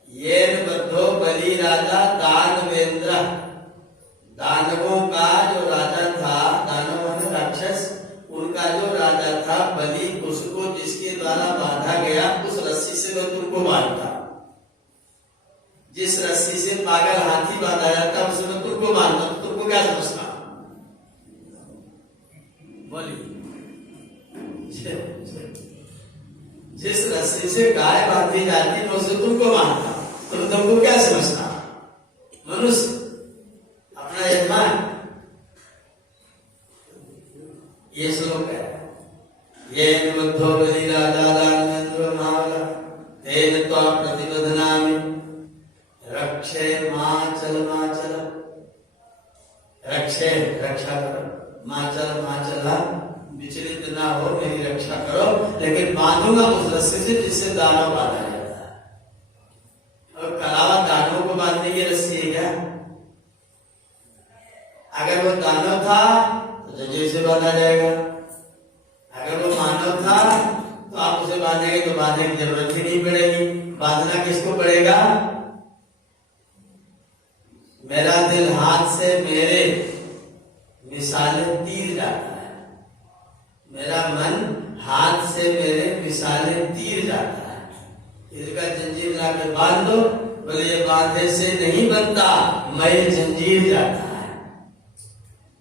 ये बद्धो बलि राजा दानवेन्द्र, दानवों का जो राजा था, दानव राक्षस, उनका जो राजा था बलि, उसको जिसके द्वारा बांधा गया उस रस्सी से वो तुमको बांधता। जिस रस्सी से पागल हाथी बांधा जाता उसमें तुमको बांधता, तो तुमको क्या समझता? बोलिए। जिस रस्सी से गाय बांधी जाती है उसे तुमको बांधता, तो तुमको क्या समझता? मनुष्य, अपना यजमान। ये श्लोक है। ये बद्धो बलि राजा दानवेन्द्रो महाबल तेन त्वा प्रतिबध्नामि रक्षे माचल माचल। रक्षे रक्षा करो, माचल माचला विचलित ना हो, मेरी रक्षा करो। लेकिन बांधूंगा उस रस्सी से जिससे दानव बांधा जाता है। और कलावा दानवों को बांधने की रस्सी है क्या? अगर वो दानव था तो जंजीर से बांधा जाएगा। अगर वो मानव था तो आप उसे बांधेंगे तो बांधने की जरूरत ही नहीं पड़ेगी। बांधना किसको पड़ेगा? मेरा दिल हाथ से मेरे मिसाले तीर जाता है, मेरा मन हाथ से मेरे मिसाले तीर जाता है। इसका जंजीर ला के बांध दो। बोले ये बांधे से नहीं बनता, मैं जंजीर जाता है।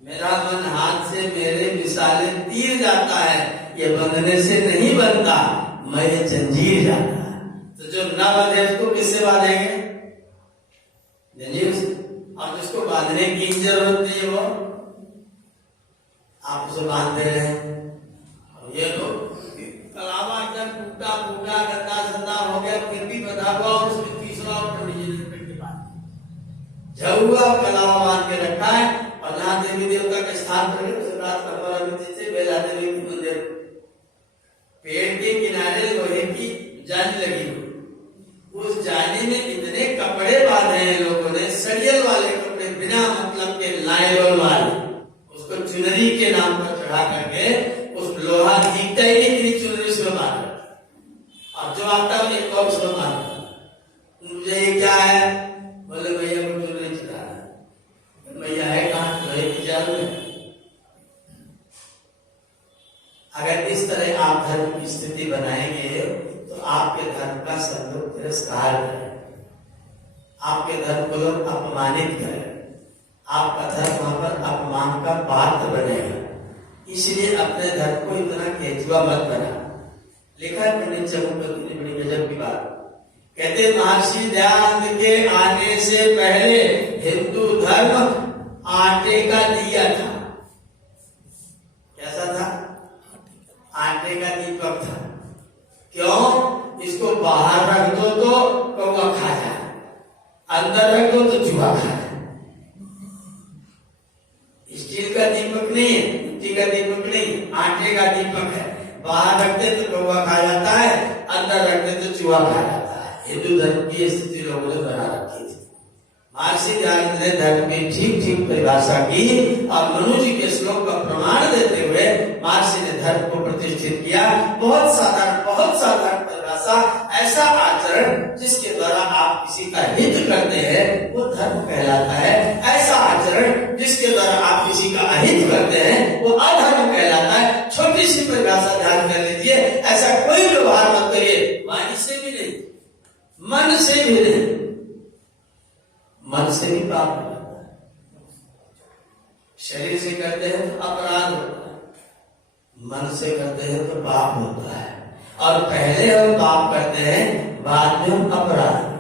मेरा मन हाथ से मेरे मिसाले तीर जाता है, ये बंधने से नहीं बनता, मैं जंजीर जाता है। तो जो न बंधे उसको किससे बांधेंगे? जंजीर से। बांधने की जरूरत नहीं हो, आप उसे बांध दे रहे हैं। ये तो कलावा एकदम टूटा फूटा गंदा संदा हो गया, फिर भी बना हुआ, उसमें तीसरा और झुआ कलावा बांध के रखा है। और जहाँ देवी देवता का स्थान पर बेला देवी के मंदिर, पेड़ के किनारे लोहे की जाली लगी हुई, उस जाली में इतने कपड़े बांधे हैं लोगों ने, सरियल वाले कपड़े, बिना मतलब के नायलॉन वाले, उसको चुनरी के नाम पर चढ़ा करके उस लोहा दिखता ही नहीं, इतनी चुनरी उसमें बांध, और जो आता है एक और उसमें बांध। मुझे ये क्या है, बोले भैया को चुनरी चढ़ा है। भैया है कहाँ? लोहे की जाल में। अगर इस तरह आप धर्म की स्थिति बनाएंगे तो आपके धर्म का सब लोग तिरस्कार करें, आपके धर्म को लोग अपमानित करें, आपका धर्म वहां पर अपमान का पात्र बनेगा। इसलिए अपने धर्म को इतना केंचुआ मत बना। लिखा है पंडित चमुंडक ने बड़ी गजब की बात, कहते महर्षि दयानंद के आने से पहले हिंदू धर्म आटे का दिया था। कैसा था? आटे का दीपक था। क्यों? इसको बाहर रख दो तो कौवा खा जाए, अंदर रख दो तो चूहा खा जाए। स्टील का दीपक नहीं है, मिट्टी का दीपक नहीं, आटे का दीपक है। बाहर रखते तो कौवा खा जाता है, अंदर रखते तो चूहा खा जाता है। हिंदू धर्म की स्थिति लोगों ने बना रखी थी। महर्षि दयानंद ने धर्म की ठीक ठीक परिभाषा की और मनु जी के श्लोक का प्रमाण देते हुए महर्षि ने धर्म को प्रतिष्ठित किया। बहुत साधारण परिभाषा, ऐसा आचरण जिसके द्वारा आप किसी का हित करते हैं वो धर्म कहलाता है। ऐसा आचरण जिसके द्वारा आप किसी का अहित करते हैं वो अधर्म कहलाता है। छोटी सी परिभाषा ध्यान कर लीजिए, ऐसा कोई व्यवहार मत करिए, वाणी से भी नहीं, मन से भी नहीं। मन से भी पाप होता है, शरीर से करते हैं तो अपराध होता है, मन से करते हैं तो पाप होता है। और पहले हम पाप करते हैं, बाद में हम अपराध करते हैं।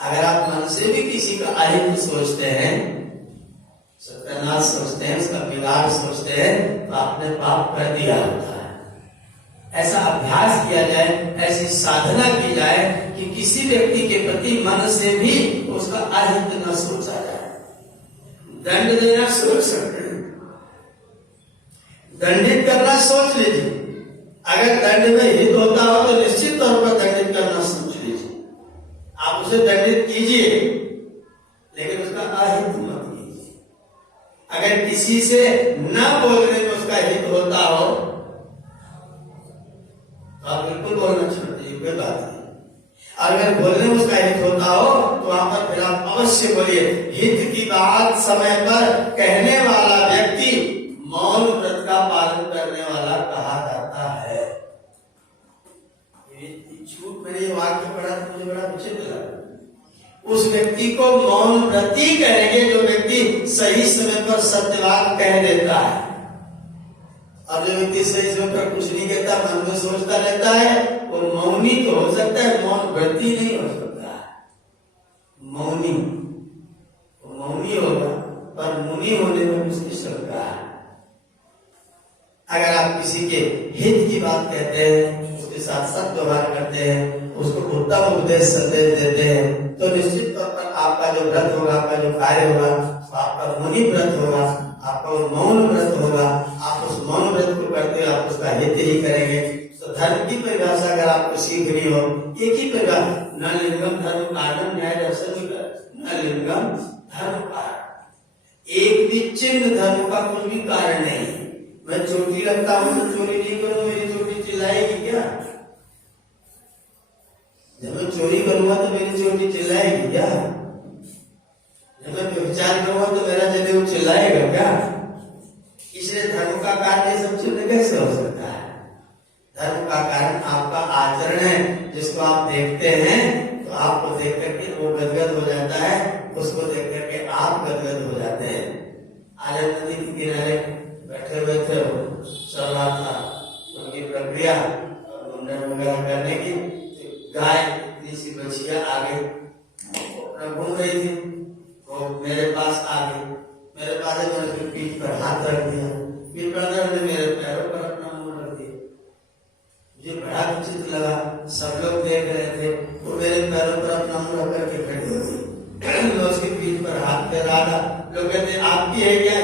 अगर आप मन से भी किसी का अहित सोचते हैं, सत्यानाश सोचते हैं, उसका बिगाड़ सोचते हैं, तो आपने पाप कर दिया होता है। ऐसा अभ्यास किया जाए, ऐसी साधना की जाए कि किसी व्यक्ति के प्रति मन से भी उसका अहित न सोचा जाए। दंड देना सोच सकते हैं, दंडित करना सोच लीजिए। अगर दंड में हित होता हो तो निश्चित तौर पर दंडित करना सोच लीजिए। आप उसे दंडित कीजिए, लेकिन उसका अहित मत कीजिए। अगर किसी से न बोलने में उसका हित होता हो तो आप बिल्कुल बोलना छोड़ दीजिए, कोई बात नहीं। अगर बोलने में उसका हित होता हो तो वहां पर फिर आप अवश्य बोलिए। हित की बात समय पर कहने वाला व्यक्ति मौन व्रत का पालन करने वाला कहा जाता है। झूठ, मैंने ये वाक्य पढ़ा तो मुझे बड़ा विचित्र लगा। उस व्यक्ति को मौन व्रती कहेंगे जो व्यक्ति सही समय पर सत्य बात कह देता है। और जो व्यक्ति सही समय पर कुछ नहीं कहता, मन में सोचता रहता है, वो मौनी तो हो सकता है, मौन व्रती नहीं हो सकता है। मौनी होगा पर मुनि होने में उसकी शंका है। अगर आप किसी के हित की बात कहते हैं, उसके साथ साथ व्यवहार करते हैं, उसको उत्तम उपदेश संदेश देते हैं, तो निश्चित तौर पर आपका जो व्रत होगा, आपका जो कार्य होगा, आपका मुनि व्रत होगा, आपका मौन व्रत होगा। आप उस मौन व्रत को करते हो, आप उसका हित ही करेंगे। तो धर्म की परिभाषा अगर आपको सीखनी हो, एक ही परिभाषा, न लिंगम धर्म कारणम न्याय दर्शन, न लिंगम धर्म कारण। एक भी चिन्ह धर्म का कुछ भी कारण नहीं। मैं चोटी रखता हूं तो चोरी नहीं करूं, मेरी चोटी चिल्लाएगी क्या? जब मैं चोरी करूंगा तो मेरी चोटी चिल्लाएगी क्या? जब मैं व्यभिचार करूंगा तो मेरा जनेऊ चिल्लाएगा क्या? इसलिए धर्म का कारण ये सब चिन्ह कैसे हो सकता है? धर्म का कारण आपका आचरण है, जिसको आप देखते हैं तो आपको देख करके वो गदगद हो जाता है, उसको देख करके आप गदगद हो जाते हैं। आज नदी के किनारे बैठे हुए थे, चल रहा था उनकी प्रक्रिया मुंडन वगैरह करने की। गाय इतनी सी बछिया आ गई, अपना घूम रही थी, मेरे पास आ गए, मेरे पास है, मैंने उसकी पीठ पर हाथ रख दिया, पीठ पर ने मेरे पैरों पर अपना मुंह रख दिया। मुझे बड़ा उचित लगा, सब लोग देख रहे थे, वो मेरे पैरों पर अपना मुंह रख करके खड़े हो गए। मैं उसकी पीठ पर हाथ फेर रहा था, लोग कहते आपकी है क्या?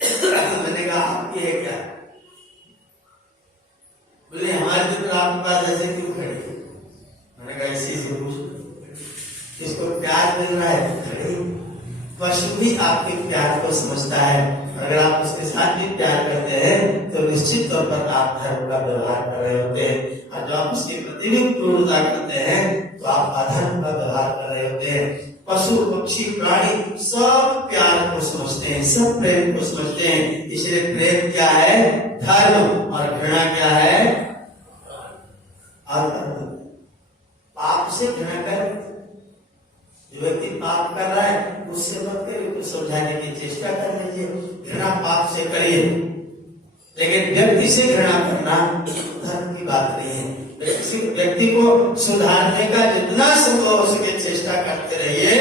मैंने कहा आपकी है क्या? बोले हमारे तो आपके पास ऐसे क्यों खड़ी है? मैंने कहा इसी से पूछ, इसको प्यार मिल रहा है खड़ी। पशु भी आपके प्यार को समझता है, अगर आप उसके साथ भी प्यार करते हैं तो निश्चित तौर पर आप धर्म का व्यवहार कर रहे होते हैं, और जब आप उसके प्रति भी क्रूरता करते हैं तो आप अधर्म का व्यवहार कर रहे होते हैं। पशु पक्षी प्राणी सब प्यार को समझते हैं, सब प्रेम को समझते हैं, इसलिए प्रेम क्या है? धर्म, और घृणा क्या है? अधर्म। पाप से घृणा कर, जो व्यक्ति पाप कर रहा है उससे मत करिए, उसको समझाने की चेष्टा कर लीजिए, घृणा पाप से करिए, लेकिन व्यक्ति से घृणा करना धर्म की बात नहीं है। व्यक्ति को सुधारने का जितना संभव हो सके चेष्टा करते रहिए,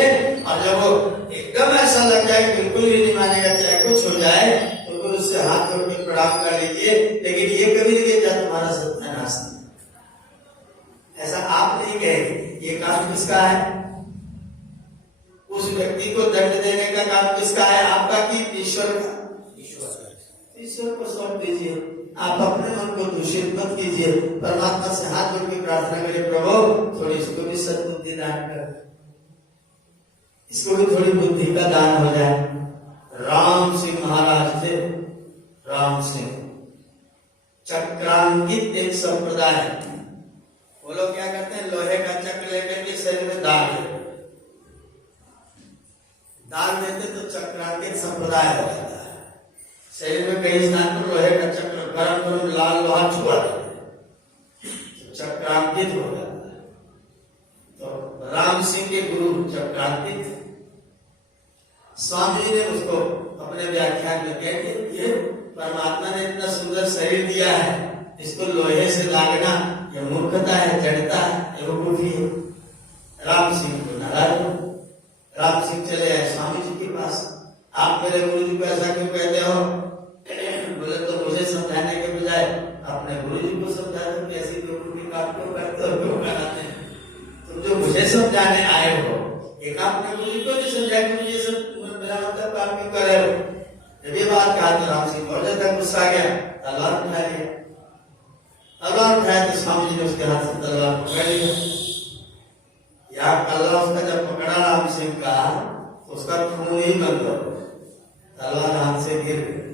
और जब वो एकदम ऐसा लग जाए बिल्कुल ही नहीं मानेगा, चाहे कुछ हो जाए, तो फिर उससे हाथ जोड़ के प्रणाम कर लीजिए, लेकिन ये कभी नहीं जा तुम्हारा सत्यानाश नहीं। ऐसा आप नहीं कहेंगे। ये काम किसका है? उस व्यक्ति को दंड देने का काम किसका है? आपका कि ईश्वर का? ईश्वर को सौंप दीजिए, आप अपने मन को दूषित मत कीजिए, परमात्मा से हाथ जोड़ के प्रार्थना करिए, प्रभु थोड़ी इसको भी सद्बुद्धि दान कर, इसको भी थोड़ी बुद्धि का दान हो जाए। राम सिंह महाराज थे, राम सिंह चक्रांकित एक संप्रदाय है। वो लोग क्या करते हैं? लोहे का चक्र लेकर के शरीर में डाल देते तो चक्रांकित संप्रदाय हो जाता है। शरीर में कई स्थान पर लोहे का चक्र गरम गरम लाल लोहा छुआ देते तो चक्रांकित हो जाता है। तो राम सिंह के गुरु चक्रांकित, स्वामी जी ने उसको अपने व्याख्यान में कह दिया, परमात्मा ने इतना सुंदर शरीर दिया है, इसको लोहे से लागना ये मूर्खता है, जड़ता है, ये बेवकूफी है। राम सिंह को नाराज हो, राम सिंह चले आए स्वामी जी के पास। आप मेरे गुरु जी को ऐसा क्यों कहते हो? बोले तो मुझे समझाने के बजाय अपने गुरु जी को समझा दो, कैसी बेवकूफी काम क्यों करते हो, क्यों कराते हैं? तुम जो मुझे समझाने आए हो, एक अपने गुरु जी को नहीं समझा कि मुझे सब मेरा मतलब काम क्यों कर रहे हो? जब ये बात कहा तो राम सिंह और ज्यादा गुस्सा आ गया, तलवार उठा लिया। तलवार उठाया तो स्वामी जी ने उसके हाथ से तलवार पकड़ लिया। या कल्ला उसका जब पकड़ा राम सिंह का, उसका खून ही बंद हो गया, तलवार हाथ से गिर गई।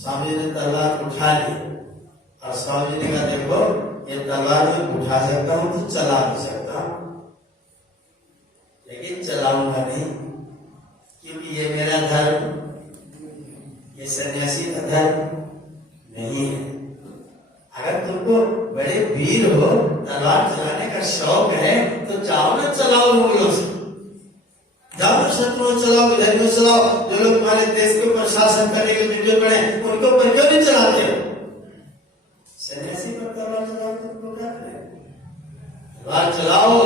स्वामी जी ने तलवार उठा ली और स्वामी जी ने कहा देखो ये तलवार मैं उठा सकता हूं तो चला भी सकता हूं, लेकिन चलाऊंगा नहीं, क्योंकि ये मेरा धर्म, ये सन्यासी का धर्म नहीं है। अगर तुमको बड़े वीर हो, तलवार चलाने का शौक है, तो जाओ ना चलाओ मुगलों से, जाओ शत्रुओं चलाओ, विधर्म में चलाओ। जो लोग तुम्हारे देश के ऊपर शासन करने के लिए पड़े उनके ऊपर क्यों नहीं चलाते हो? सन्यासी पर तलवार चलाओ, तुमको क्या करें? तलवार चलाओ,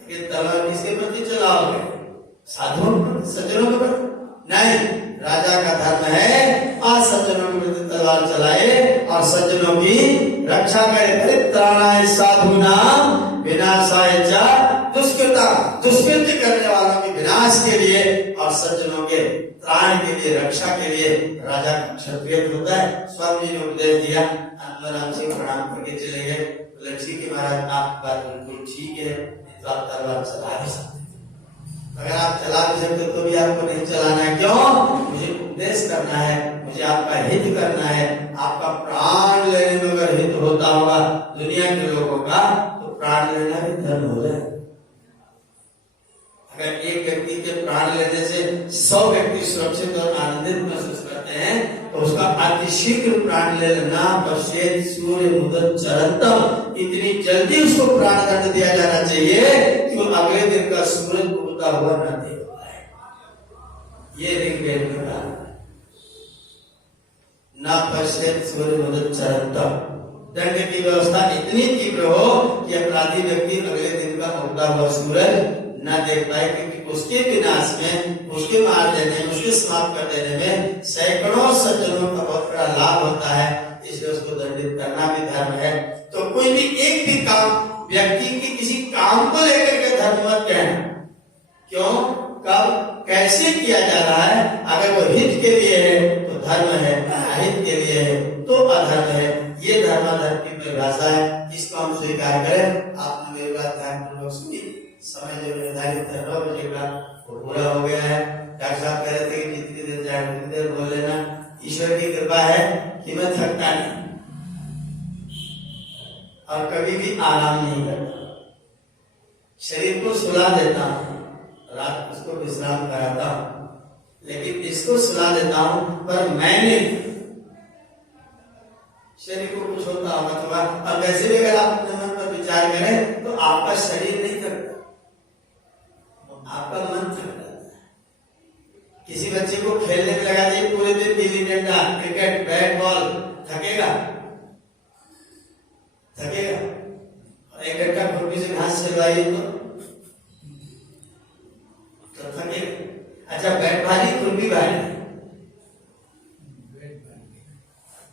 लेकिन तलवार किसके प्रति चलाओगे? साधुओं पर, सज्जनों पर नहीं। राजा का धर्म है आज सज्जनों के प्रति तलवार चलाए और सज्जनों की रक्षा करे। परित्राणाय साधूनां विनाशाय च दुष्कृता, दुष्कृत्य करने वालों के विनाश के लिए और सज्जनों के त्राण के लिए, रक्षा के लिए राजा का क्षत्रिय होता है। स्वामी जी ने उपदेश दिया, आत्माराम सिंह प्रणाम करके चले गए। बोले ठीक है महाराज, आपकी बात बिल्कुल ठीक है, तो आप तलवार चला नहीं सकते। अगर आप चला भी सकते तो भी आपको नहीं चलाना है। क्यों? मुझे उपदेश करना है, मुझे आपका हित करना है। आपका प्राण लेने में अगर हित होता होगा दुनिया के लोगों का, तो प्राण लेना भी धर्म हो जाए। अगर एक व्यक्ति के प्राण लेने से 100 व्यक्ति सुरक्षित और आनंदित महसूस करते हैं, तो उसका अतिशीघ्र प्राण ले लेना, पश्चेत सूर्य मुदत चरंतम, इतनी जल्दी उसको प्राण दंड दिया जाना चाहिए कि वो अगले दिन का सूरज उगता हुआ न देख पाए। ये ऋग्वेद में कहा न पश्चेत सूर्य मुदत चरंतम। दंड की व्यवस्था इतनी तीव्र हो कि अपराधी व्यक्ति अगले दिन का उगता हुआ सूरज न देख पाए, क्योंकि उसके विनाश में, उसके मार देने में, उसके समाप्त कर देने में सैकड़ों सज्जनों का बहुत बड़ा लाभ होता है, इसलिए उसको दंडित करना भी धर्म है। तो कोई भी एक भी काम, व्यक्ति की किसी काम को लेकर के धर्म मत कहना, क्यों, कब, कैसे किया जा रहा है। अगर वो हित के लिए है तो धर्म है, अहित के लिए है तो अधर्म है। ये धर्माधर्म की परिभाषा है, इसको हम स्वीकार करें। आपने मेरी बात ध्यानपूर्वक सुनी। समय जो निर्धारित 9 बजे का वो पूरा हो गया है। डॉक्टर साहब कह रहे थे कि जितनी देर चाहे उतनी देर बोल लेना। ईश्वर की कृपा है कि मैं थकता नहीं और कभी भी आराम नहीं करता। शरीर को सुला देता हूँ, रात को उसको विश्राम कराता हूँ, लेकिन इसको सुला देता हूँ, पर मैंने शरीर को कुछ होता होगा तो अब वैसे भी अगर आप अपने मन पर विचार करें तो आपका शरीर नहीं थकता, आपका मन थक जाता है। किसी बच्चे को खेलने में लगा दिए पूरे दिन, gilli danda, cricket, bat ball, थकेगा, थकेगा। और 1 घंटा खुरपी से घास चलवाइए तो थकेगा। अच्छा, बैट भारी, खुरपी भारी,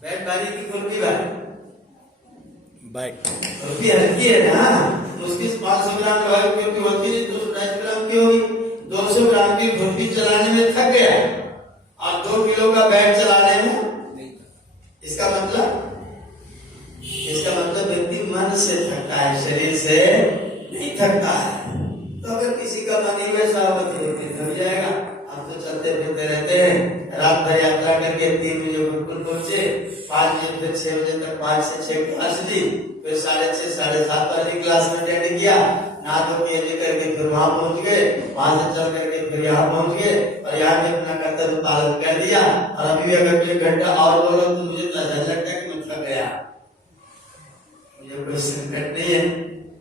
बैट भारी की खुरपी भारी, बैट खुरपी हल्की है ना, उसकी 500 ग्राम लोहे की खुरपी होती है, 250 ग्राम की होगी। 200 ग्राम की खुरपी चलाने में थक गया और 2 किलो का बैट चलाने में, इसका मतलब व्यक्ति मन से थकता है, शरीर से नहीं थकता है। तो अगर किसी का मन ही वैसा होगा तो व्यक्ति थक जाएगा। हम तो चलते फिरते रहते हैं, रात भर यात्रा करके 3 बजे गुरुकुल पहुंचे, 5 बजे फिर 6 बजे तक 5 से 6 क्लास ली, फिर 6:30 7:30 वाली क्लास में अटेंड किया, नहा धो के करके फिर वहां पहुंच गए, वहां से चल करके फिर यहाँ पहुंच गए और यहाँ भी अपना कर्तव्य पालन कर दिया। और अभी भी अगर 1 घंटा और बोलो तो मुझे तो ऐसा लगता है कि मैं थक गया, मुझे कोई संकट नहीं है।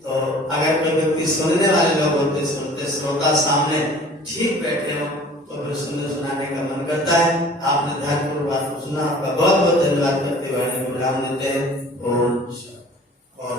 तो अगर कोई व्यक्ति सुनने वाले लोग होते, सुनते श्रोता सामने ठीक बैठे हो तो फिर सुनने सुनाने का मन करता है। आपने ध्यानपूर्वक बात को सुना, आपका बहुत बहुत धन्यवाद करते हुए विराम देते हैं। ओम